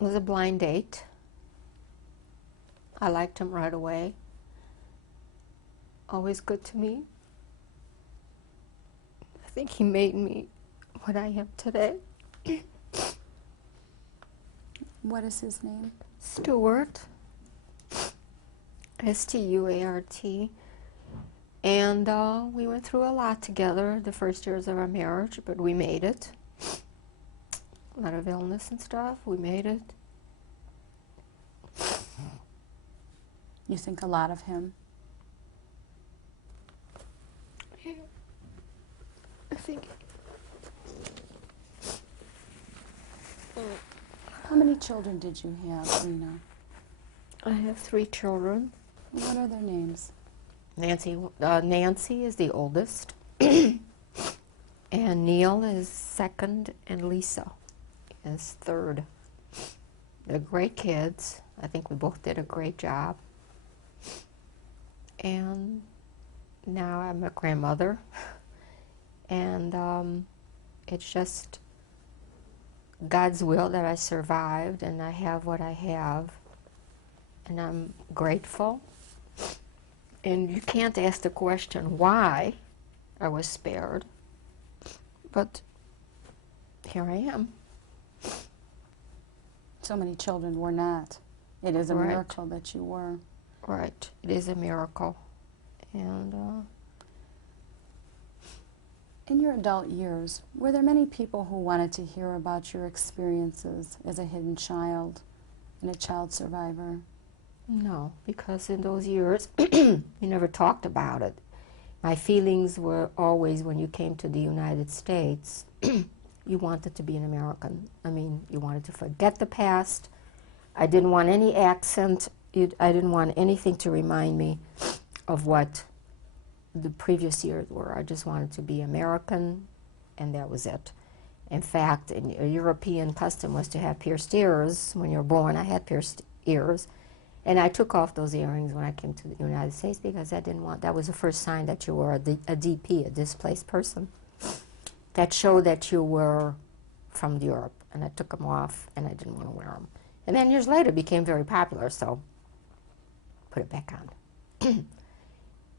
It was a blind date. I liked him right away. Always good to me. I think he made me what I am today. What is his name? Stuart. Stuart. And we went through a lot together the first years of our marriage, but we made it. A lot of illness and stuff, we made it. You think a lot of him? Yeah. I think. How many children did you have, Rena? I have 3 children. What are their names? Nancy is the oldest, and Neil is second, and Lisa is third. They're great kids. I think we both did a great job. And now I'm a grandmother, and it's just God's will that I survived, and I have what I have, and I'm grateful. And you can't ask the question why I was spared, but here I am. So many children were not. It is a Right. miracle that you were. Right, it is a miracle. And In your adult years, were there many people who wanted to hear about your experiences as a hidden child and a child survivor? no, because in those years, you never talked about it. My feelings were always, when you came to the United States, you wanted to be an American. I mean, you wanted to forget the past. I didn't want any accent. I didn't want anything to remind me of what the previous years were. I just wanted to be American, and that was it. In fact, a European custom was to have pierced ears. When you were born, I had pierced ears. And I took off those earrings when I came to the United States because I didn't want, that was the first sign that you were a DP, a displaced person. That showed that you were from Europe. And I took them off, and I didn't want to wear them. And then years later, it became very popular, so put it back on.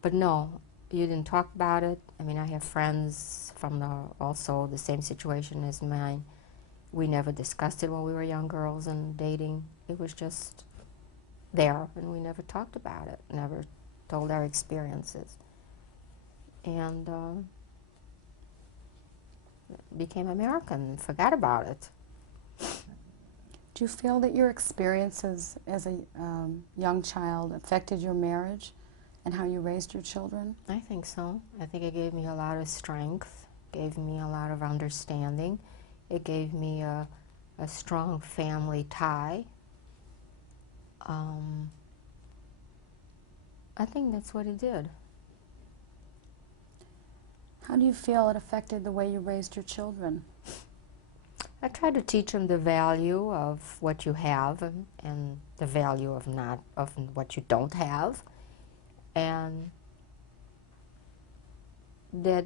But no, you didn't talk about it. I mean, I have friends from also the same situation as mine. We never discussed it when we were young girls and dating. It was just there, and we never talked about it, never told our experiences. And became American, forgot about it. Do you feel that your experiences as a young child affected your marriage and how you raised your children? I think so. I think it gave me a lot of strength, gave me a lot of understanding. It gave me a strong family tie. I think that's what it did. How do you feel it affected the way you raised your children? I try to teach them the value of what you have and the value of not of what you don't have, and that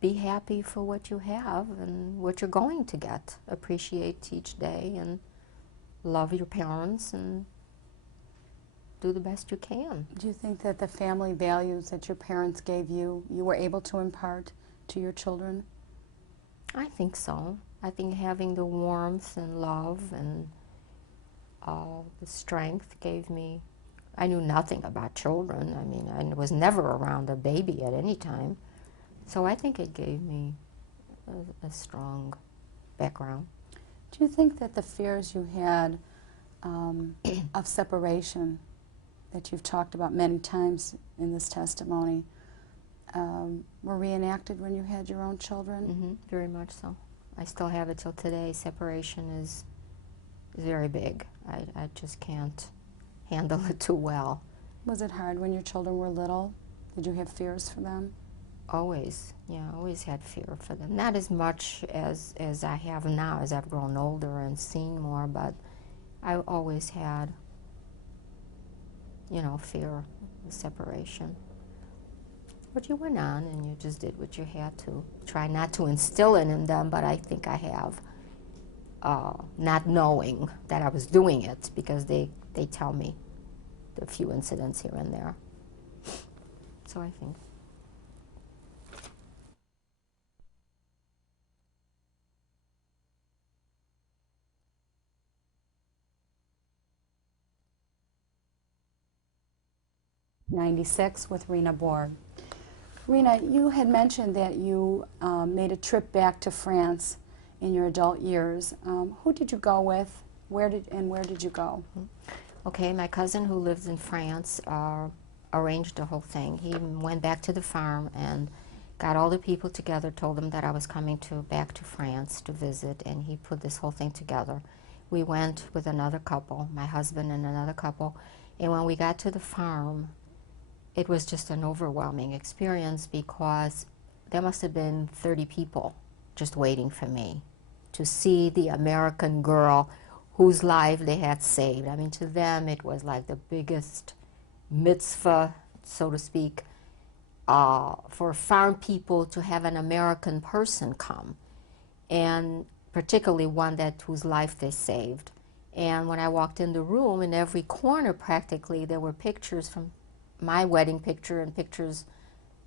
be happy for what you have and what you're going to get. Appreciate each day and love your parents and do the best you can. Do you think that the family values that your parents gave you, you were able to impart to your children? I think so. I think having the warmth and love and the strength gave me. I knew nothing about children. I mean, I was never around a baby at any time. So I think it gave me a strong background. Do you think that the fears you had of separation that you've talked about many times in this testimony were reenacted when you had your own children? Mm-hmm, very much so. I still have it till today. Separation is very big. I just can't handle it too well. Was it hard when your children were little? Did you have fears for them? Always, yeah, always had fear for them. Not as much as I have now, as I've grown older and seen more, but I always had, fear of separation. But you went on and you just did what you had to. Try not to instill it in them, but I think I have, not knowing that I was doing it, because they tell me the few incidents here and there. So I think. '96 with Reine Borg. Reine, you had mentioned that you made a trip back to France in your adult years. Who did you go with? Where did you go? Okay, my cousin who lives in France arranged the whole thing. He went back to the farm and got all the people together, told them that I was coming back to France to visit, and he put this whole thing together. We went with another couple, my husband and another couple, and when we got to the farm, it was just an overwhelming experience, because there must have been 30 people just waiting for me to see the American girl whose life they had saved. I mean, to them it was like the biggest mitzvah, so to speak, for farm people to have an American person come, and particularly one whose life they saved. And when I walked in the room, in every corner practically, there were pictures from my wedding picture and pictures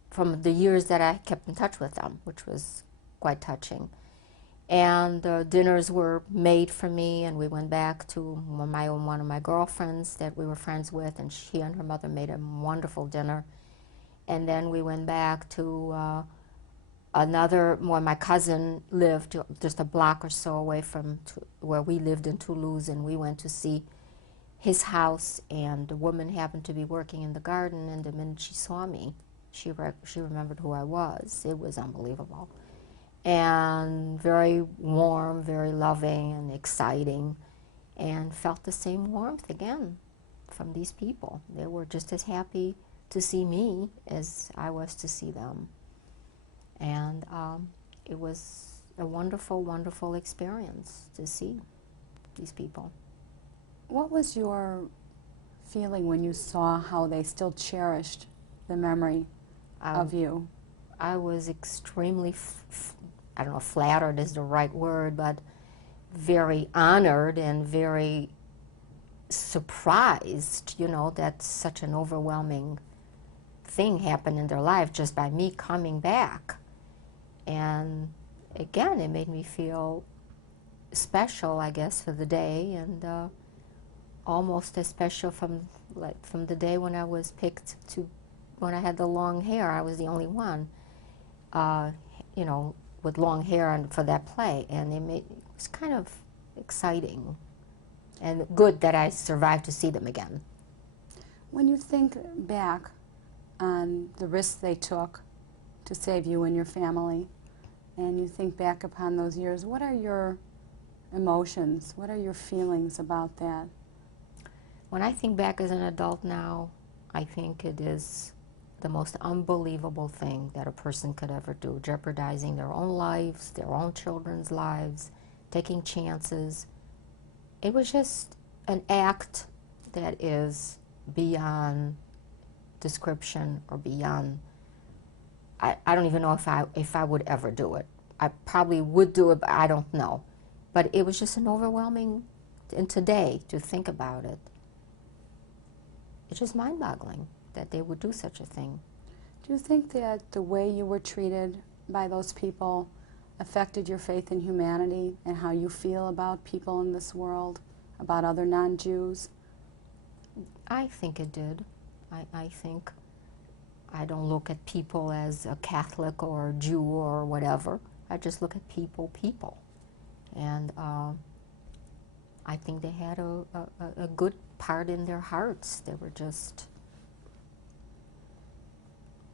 from the years that I kept in touch with them, which was quite touching. And dinners were made for me, and we went back to one of my girlfriends that we were friends with, and she and her mother made a wonderful dinner. And then we went back to where my cousin lived, just a block or so away from where we lived in Toulouse, and we went to see his house, and the woman happened to be working in the garden, and the minute she saw me, she remembered who I was. It was unbelievable. And very warm, very loving and exciting, and felt the same warmth again from these people. They were just as happy to see me as I was to see them. And it was a wonderful, wonderful experience to see these people. What was your feeling when you saw how they still cherished the memory of you? I was extremely, I don't know if flattered is the right word, but very honored and very surprised, that such an overwhelming thing happened in their life just by me coming back. And again, it made me feel special, I guess, for the day, and almost as special from the day when I was picked to when I had the long hair. I was the only one, with long hair and for that play, and it was kind of exciting and good that I survived to see them again. When you think back on the risks they took to save you and your family, and you think back upon those years, what are your emotions? What are your feelings about that? When I think back as an adult now, I think it is the most unbelievable thing that a person could ever do, jeopardizing their own lives, their own children's lives, taking chances. It was just an act that is beyond description or beyond. I don't even know if I would ever do it. I probably would do it, but I don't know. But it was just an overwhelming, and today, to think about it, it's just mind-boggling that they would do such a thing. Do you think that the way you were treated by those people affected your faith in humanity and how you feel about people in this world, about other non-Jews? I think it did. I think I don't look at people as a Catholic or a Jew or whatever. I just look at people. And I think they had a good part in their hearts. They were just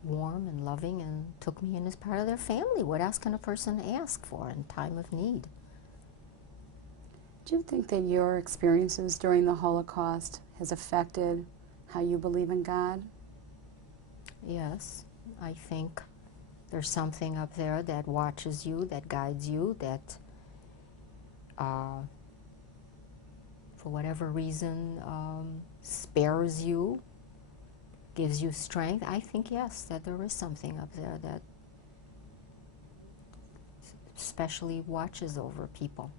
warm and loving and took me in as part of their family. What else can a person ask for in time of need? Do you think that your experiences during the Holocaust has affected how you believe in God? Yes, I think there's something up there that watches you, that guides you, that for whatever reason spares you, gives you strength. I think, yes, that there is something up there that especially watches over people.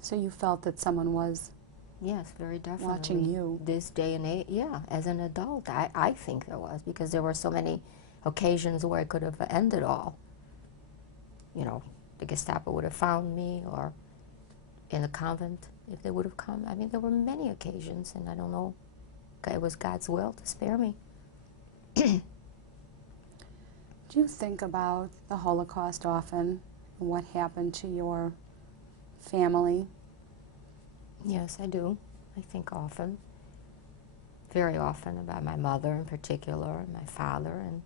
So you felt that someone was Yes, very definitely. watching you. This day and age, yeah, as an adult, I think there was, because there were so many occasions where it could have ended all. You know, the Gestapo would have found me, or in the convent, if they would have come. I mean, there were many occasions, and I don't know, it was God's will to spare me. Do you think about the Holocaust often and what happened to your family? Yes, I do. I think often, very often, about my mother in particular, and my father, and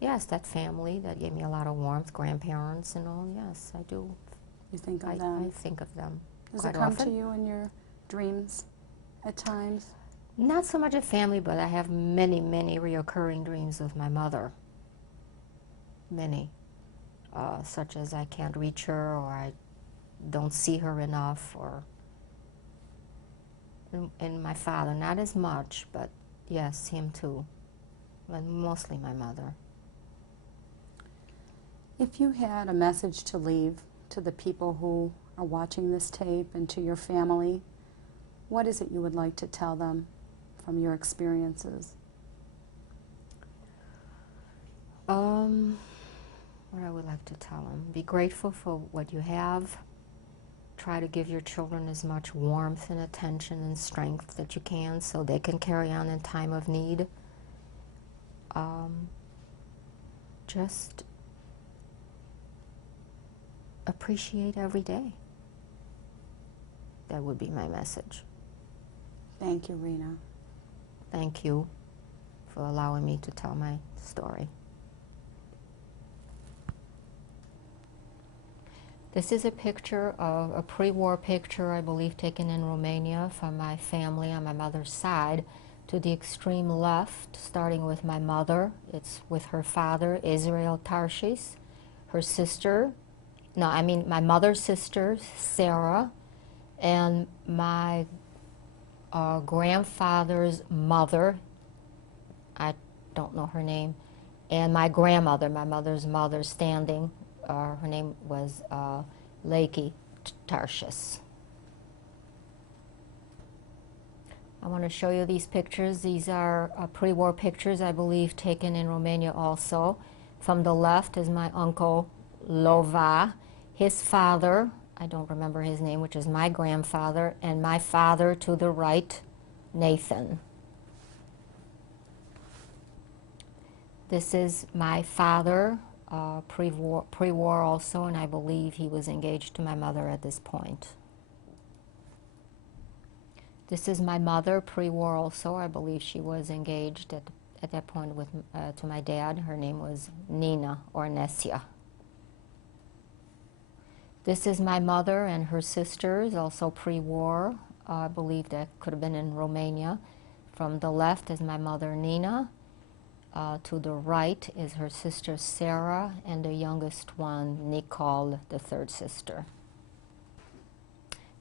yes, that family that gave me a lot of warmth, grandparents and all. Yes, I do. You think of them? I think of them Does quite it come often. to you in your dreams at times? Not so much a family, but I have many, many reoccurring dreams of my mother. Many. Such as I can't reach her, or I don't see her enough, or... And my father, not as much, but yes, him too. But mostly my mother. If you had a message to leave to the people who are watching this tape and to your family, what is it you would like to tell them from your experiences? What I would like to tell them: be grateful for what you have. Try to give your children as much warmth and attention and strength that you can, so they can carry on in time of need. Just appreciate every day. That would be my message. Thank you, Reine. Thank you for allowing me to tell my story. This is a picture of a pre-war picture, I believe, taken in Romania from my family on my mother's side. To the extreme left, starting with my mother, it's with her father, Israel Tarshish, her sister, my mother's sister, Sarah, and my grandfather's mother, I don't know her name, and my grandmother, my mother's mother, standing. Her name was Lakey Tarshish. I want to show you these pictures. These are pre-war pictures, I believe, taken in Romania also. From the left is my uncle Lova, his father, I don't remember his name, which is my grandfather, and my father to the right, Nathan. This is my father, pre-war also, and I believe he was engaged to my mother at this point. This is my mother, pre-war also. I believe she was engaged at that point with to my dad. Her name was Nina or Nesia. This is my mother and her sisters, also pre-war. I believe that could have been in Romania. From the left is my mother, Nina. To the right is her sister Sarah, and the youngest one, Nicole, the third sister.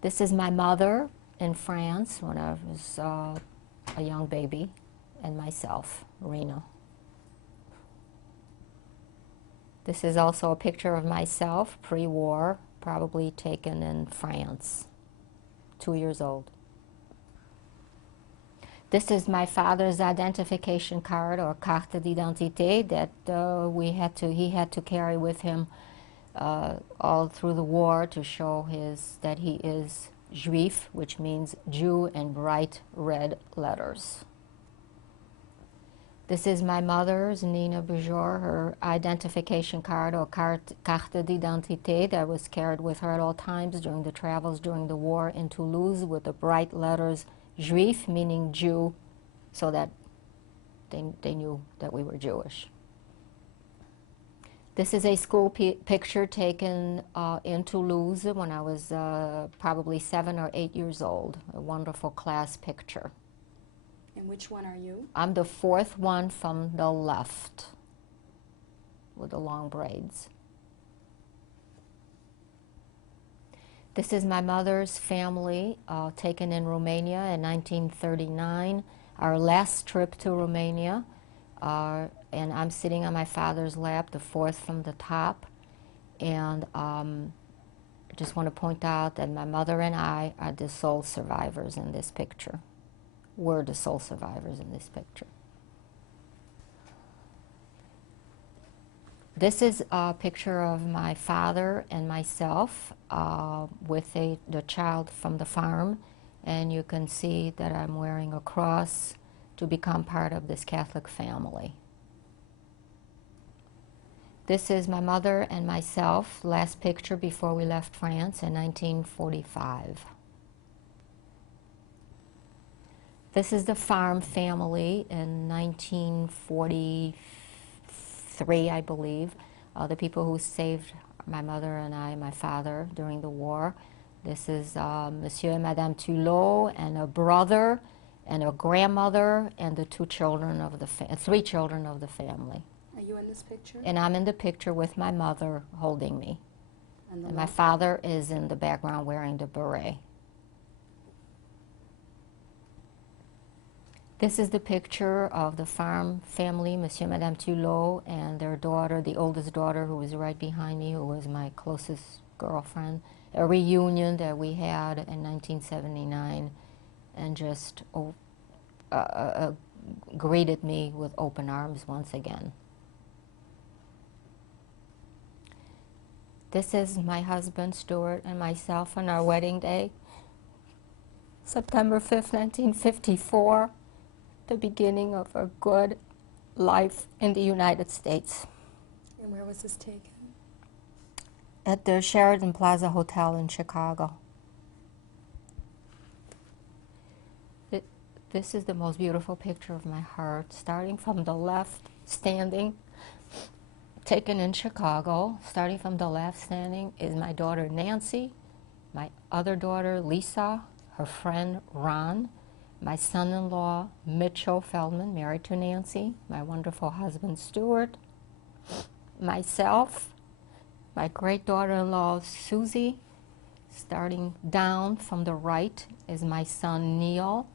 This is my mother in France when I was a young baby, and myself, Reina. This is also a picture of myself, pre-war, probably taken in France, 2 years old. This is my father's identification card, or carte d'identité, that he had to carry with him all through the war to show that he is Juif, which means Jew in bright red letters. This is my mother's, Nina Bujor, her identification card, or carte d'identité, that was carried with her at all times during the travels during the war in Toulouse, with the bright letters Juif, meaning Jew, so that they knew that we were Jewish. This is a school picture taken in Toulouse when I was probably 7 or 8 years old. A wonderful class picture. And which one are you? I'm the fourth one from the left with the long braids. This is my mother's family taken in Romania in 1939, our last trip to Romania. And I'm sitting on my father's lap, the fourth from the top. And I just want to point out that my mother and I are the sole survivors in this picture. We're the sole survivors in this picture. This is a picture of my father and myself with the child from the farm. And you can see that I'm wearing a cross to become part of this Catholic family. This is my mother and myself, last picture before we left France in 1945. This is the farm family in 1943, I believe. The people who saved my mother and I, my father, during the war. This is Monsieur and Madame Toulouse, and a brother, and a grandmother, and the three children of the family. Are you in this picture? And I'm in the picture with my mother holding me. And my left? father is in the background wearing the beret. This is the picture of the farm family, Monsieur and Madame Toulouse, and their daughter, the oldest daughter, who was right behind me, who was my closest girlfriend. A reunion that we had in 1979, and just greeted me with open arms once again. This is my husband, Stuart, and myself on our wedding day, September 5th, 1954, the beginning of a good life in the United States. And where was this taken? At the Sheraton Plaza Hotel in Chicago. This is the most beautiful picture of my heart, starting from the left, standing, taken in Chicago. Starting from the left, standing, is my daughter Nancy, my other daughter Lisa, her friend Ron, my son-in-law Mitchell Feldman, married to Nancy, my wonderful husband Stuart, myself, my great daughter-in-law Susie. Starting down from the right is my son Neil,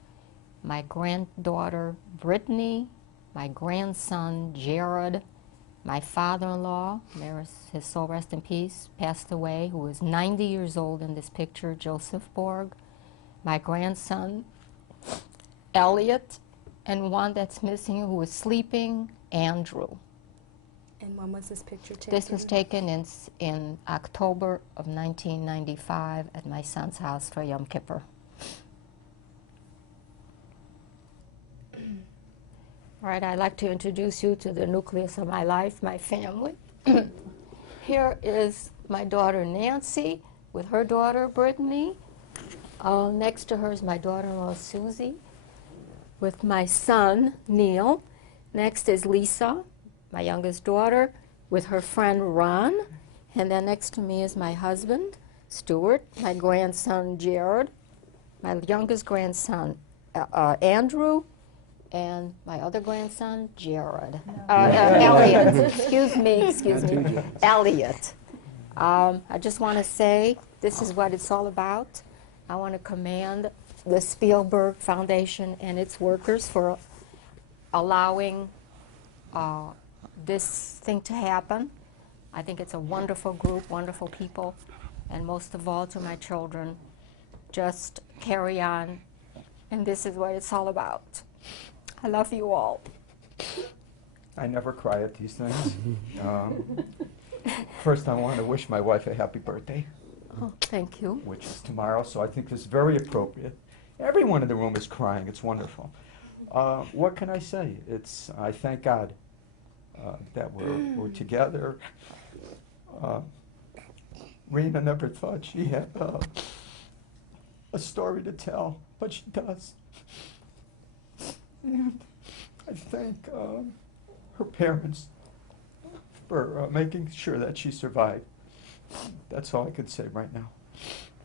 my granddaughter Brittany, my grandson Jared, my father-in-law, may his soul rest in peace, passed away, who was 90 years old in this picture, Joseph Borg, my grandson Elliot, and one that's missing who was sleeping, Andrew. And when was this picture taken? This was taken in October of 1995 at my son's house for Yom Kippur. All right, I'd like to introduce you to the nucleus of my life, my family. Here is my daughter Nancy with her daughter Brittany. Next to her is my daughter-in-law Susie with my son Neil. Next is Lisa, my youngest daughter, with her friend Ron. And then next to me is my husband, Stuart, my grandson Jared, my youngest grandson Andrew, and my other grandson, Jared. Elliot. Excuse me. Elliot. I just want to say this is what it's all about. I want to commend the Spielberg Foundation and its workers for allowing this thing to happen. I think it's a wonderful group, wonderful people, and most of all to my children, just carry on, and this is what it's all about. I love you all. I never cry at these things. First, I want to wish my wife a happy birthday, Oh, thank you. which is tomorrow, so I think this is very appropriate. Everyone in the room is crying. It's wonderful. What can I say? I thank God that we're together. Rena never thought she had a story to tell, but she does. And I thank her parents for making sure that she survived. That's all I could say right now.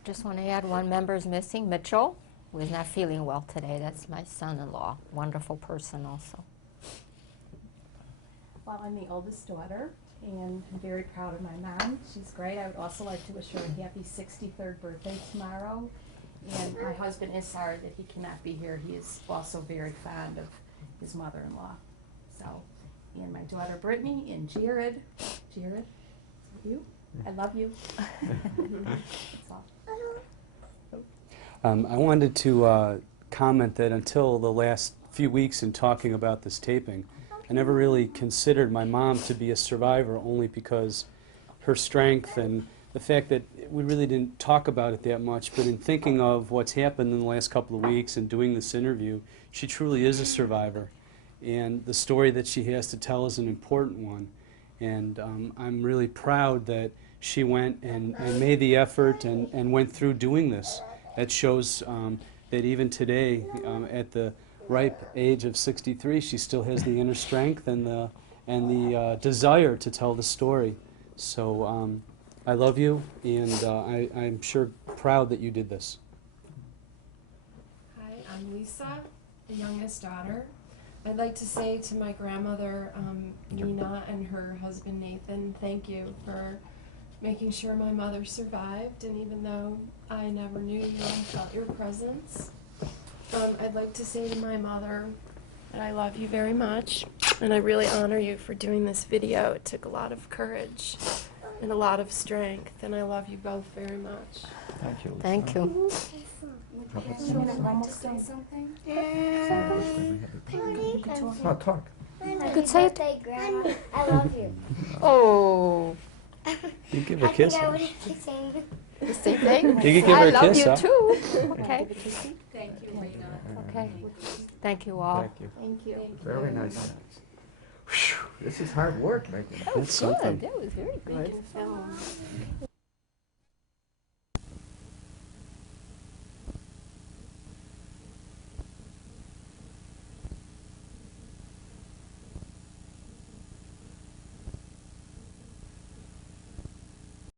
Just want to add one member is missing, Mitchell, who is not feeling well today. That's my son-in-law. Wonderful person also. Well, I'm the oldest daughter, and I'm very proud of my mom. She's great. I would also like to wish her a happy 63rd birthday tomorrow. And my husband is sorry that he cannot be here. He is also very fond of his mother-in-law. So, and my daughter Brittany and Jared. Jared, you? I love you. That's all. I wanted to comment that until the last few weeks in talking about this taping, I never really considered my mom to be a survivor, only because her strength and the fact that we really didn't talk about it that much. But in thinking of what's happened in the last couple of weeks and doing this interview, she truly is a survivor. And the story that she has to tell is an important one. And I'm really proud that she went and made the effort and went through doing this. That shows that even today, at the ripe age of 63, she still has the inner strength and the desire to tell the story. So I love you, and I'm sure proud that you did this. Hi, I'm Lisa, the youngest daughter. I'd like to say to my grandmother, Nina, and her husband, Nathan, thank you for making sure my mother survived, and even though I never knew you, I felt your presence. I'd like to say to my mother that I love you very much, and I really honor you for doing this video. It took a lot of courage and a lot of strength, and I love you both very much. Thank you. Lisa. Thank you. Almost say something? Oh, talk. You could say it. Grandma, I love you. Oh, You give her a kiss. I Huh? would sing. the same thing. You could give her a kiss, I huh? love you too. Okay. Thank you, Rena. Okay. Thank you all. Thank you. Thank you. Very nice. Whew, this is hard work making. That was That's good. something. That was very good. Making film.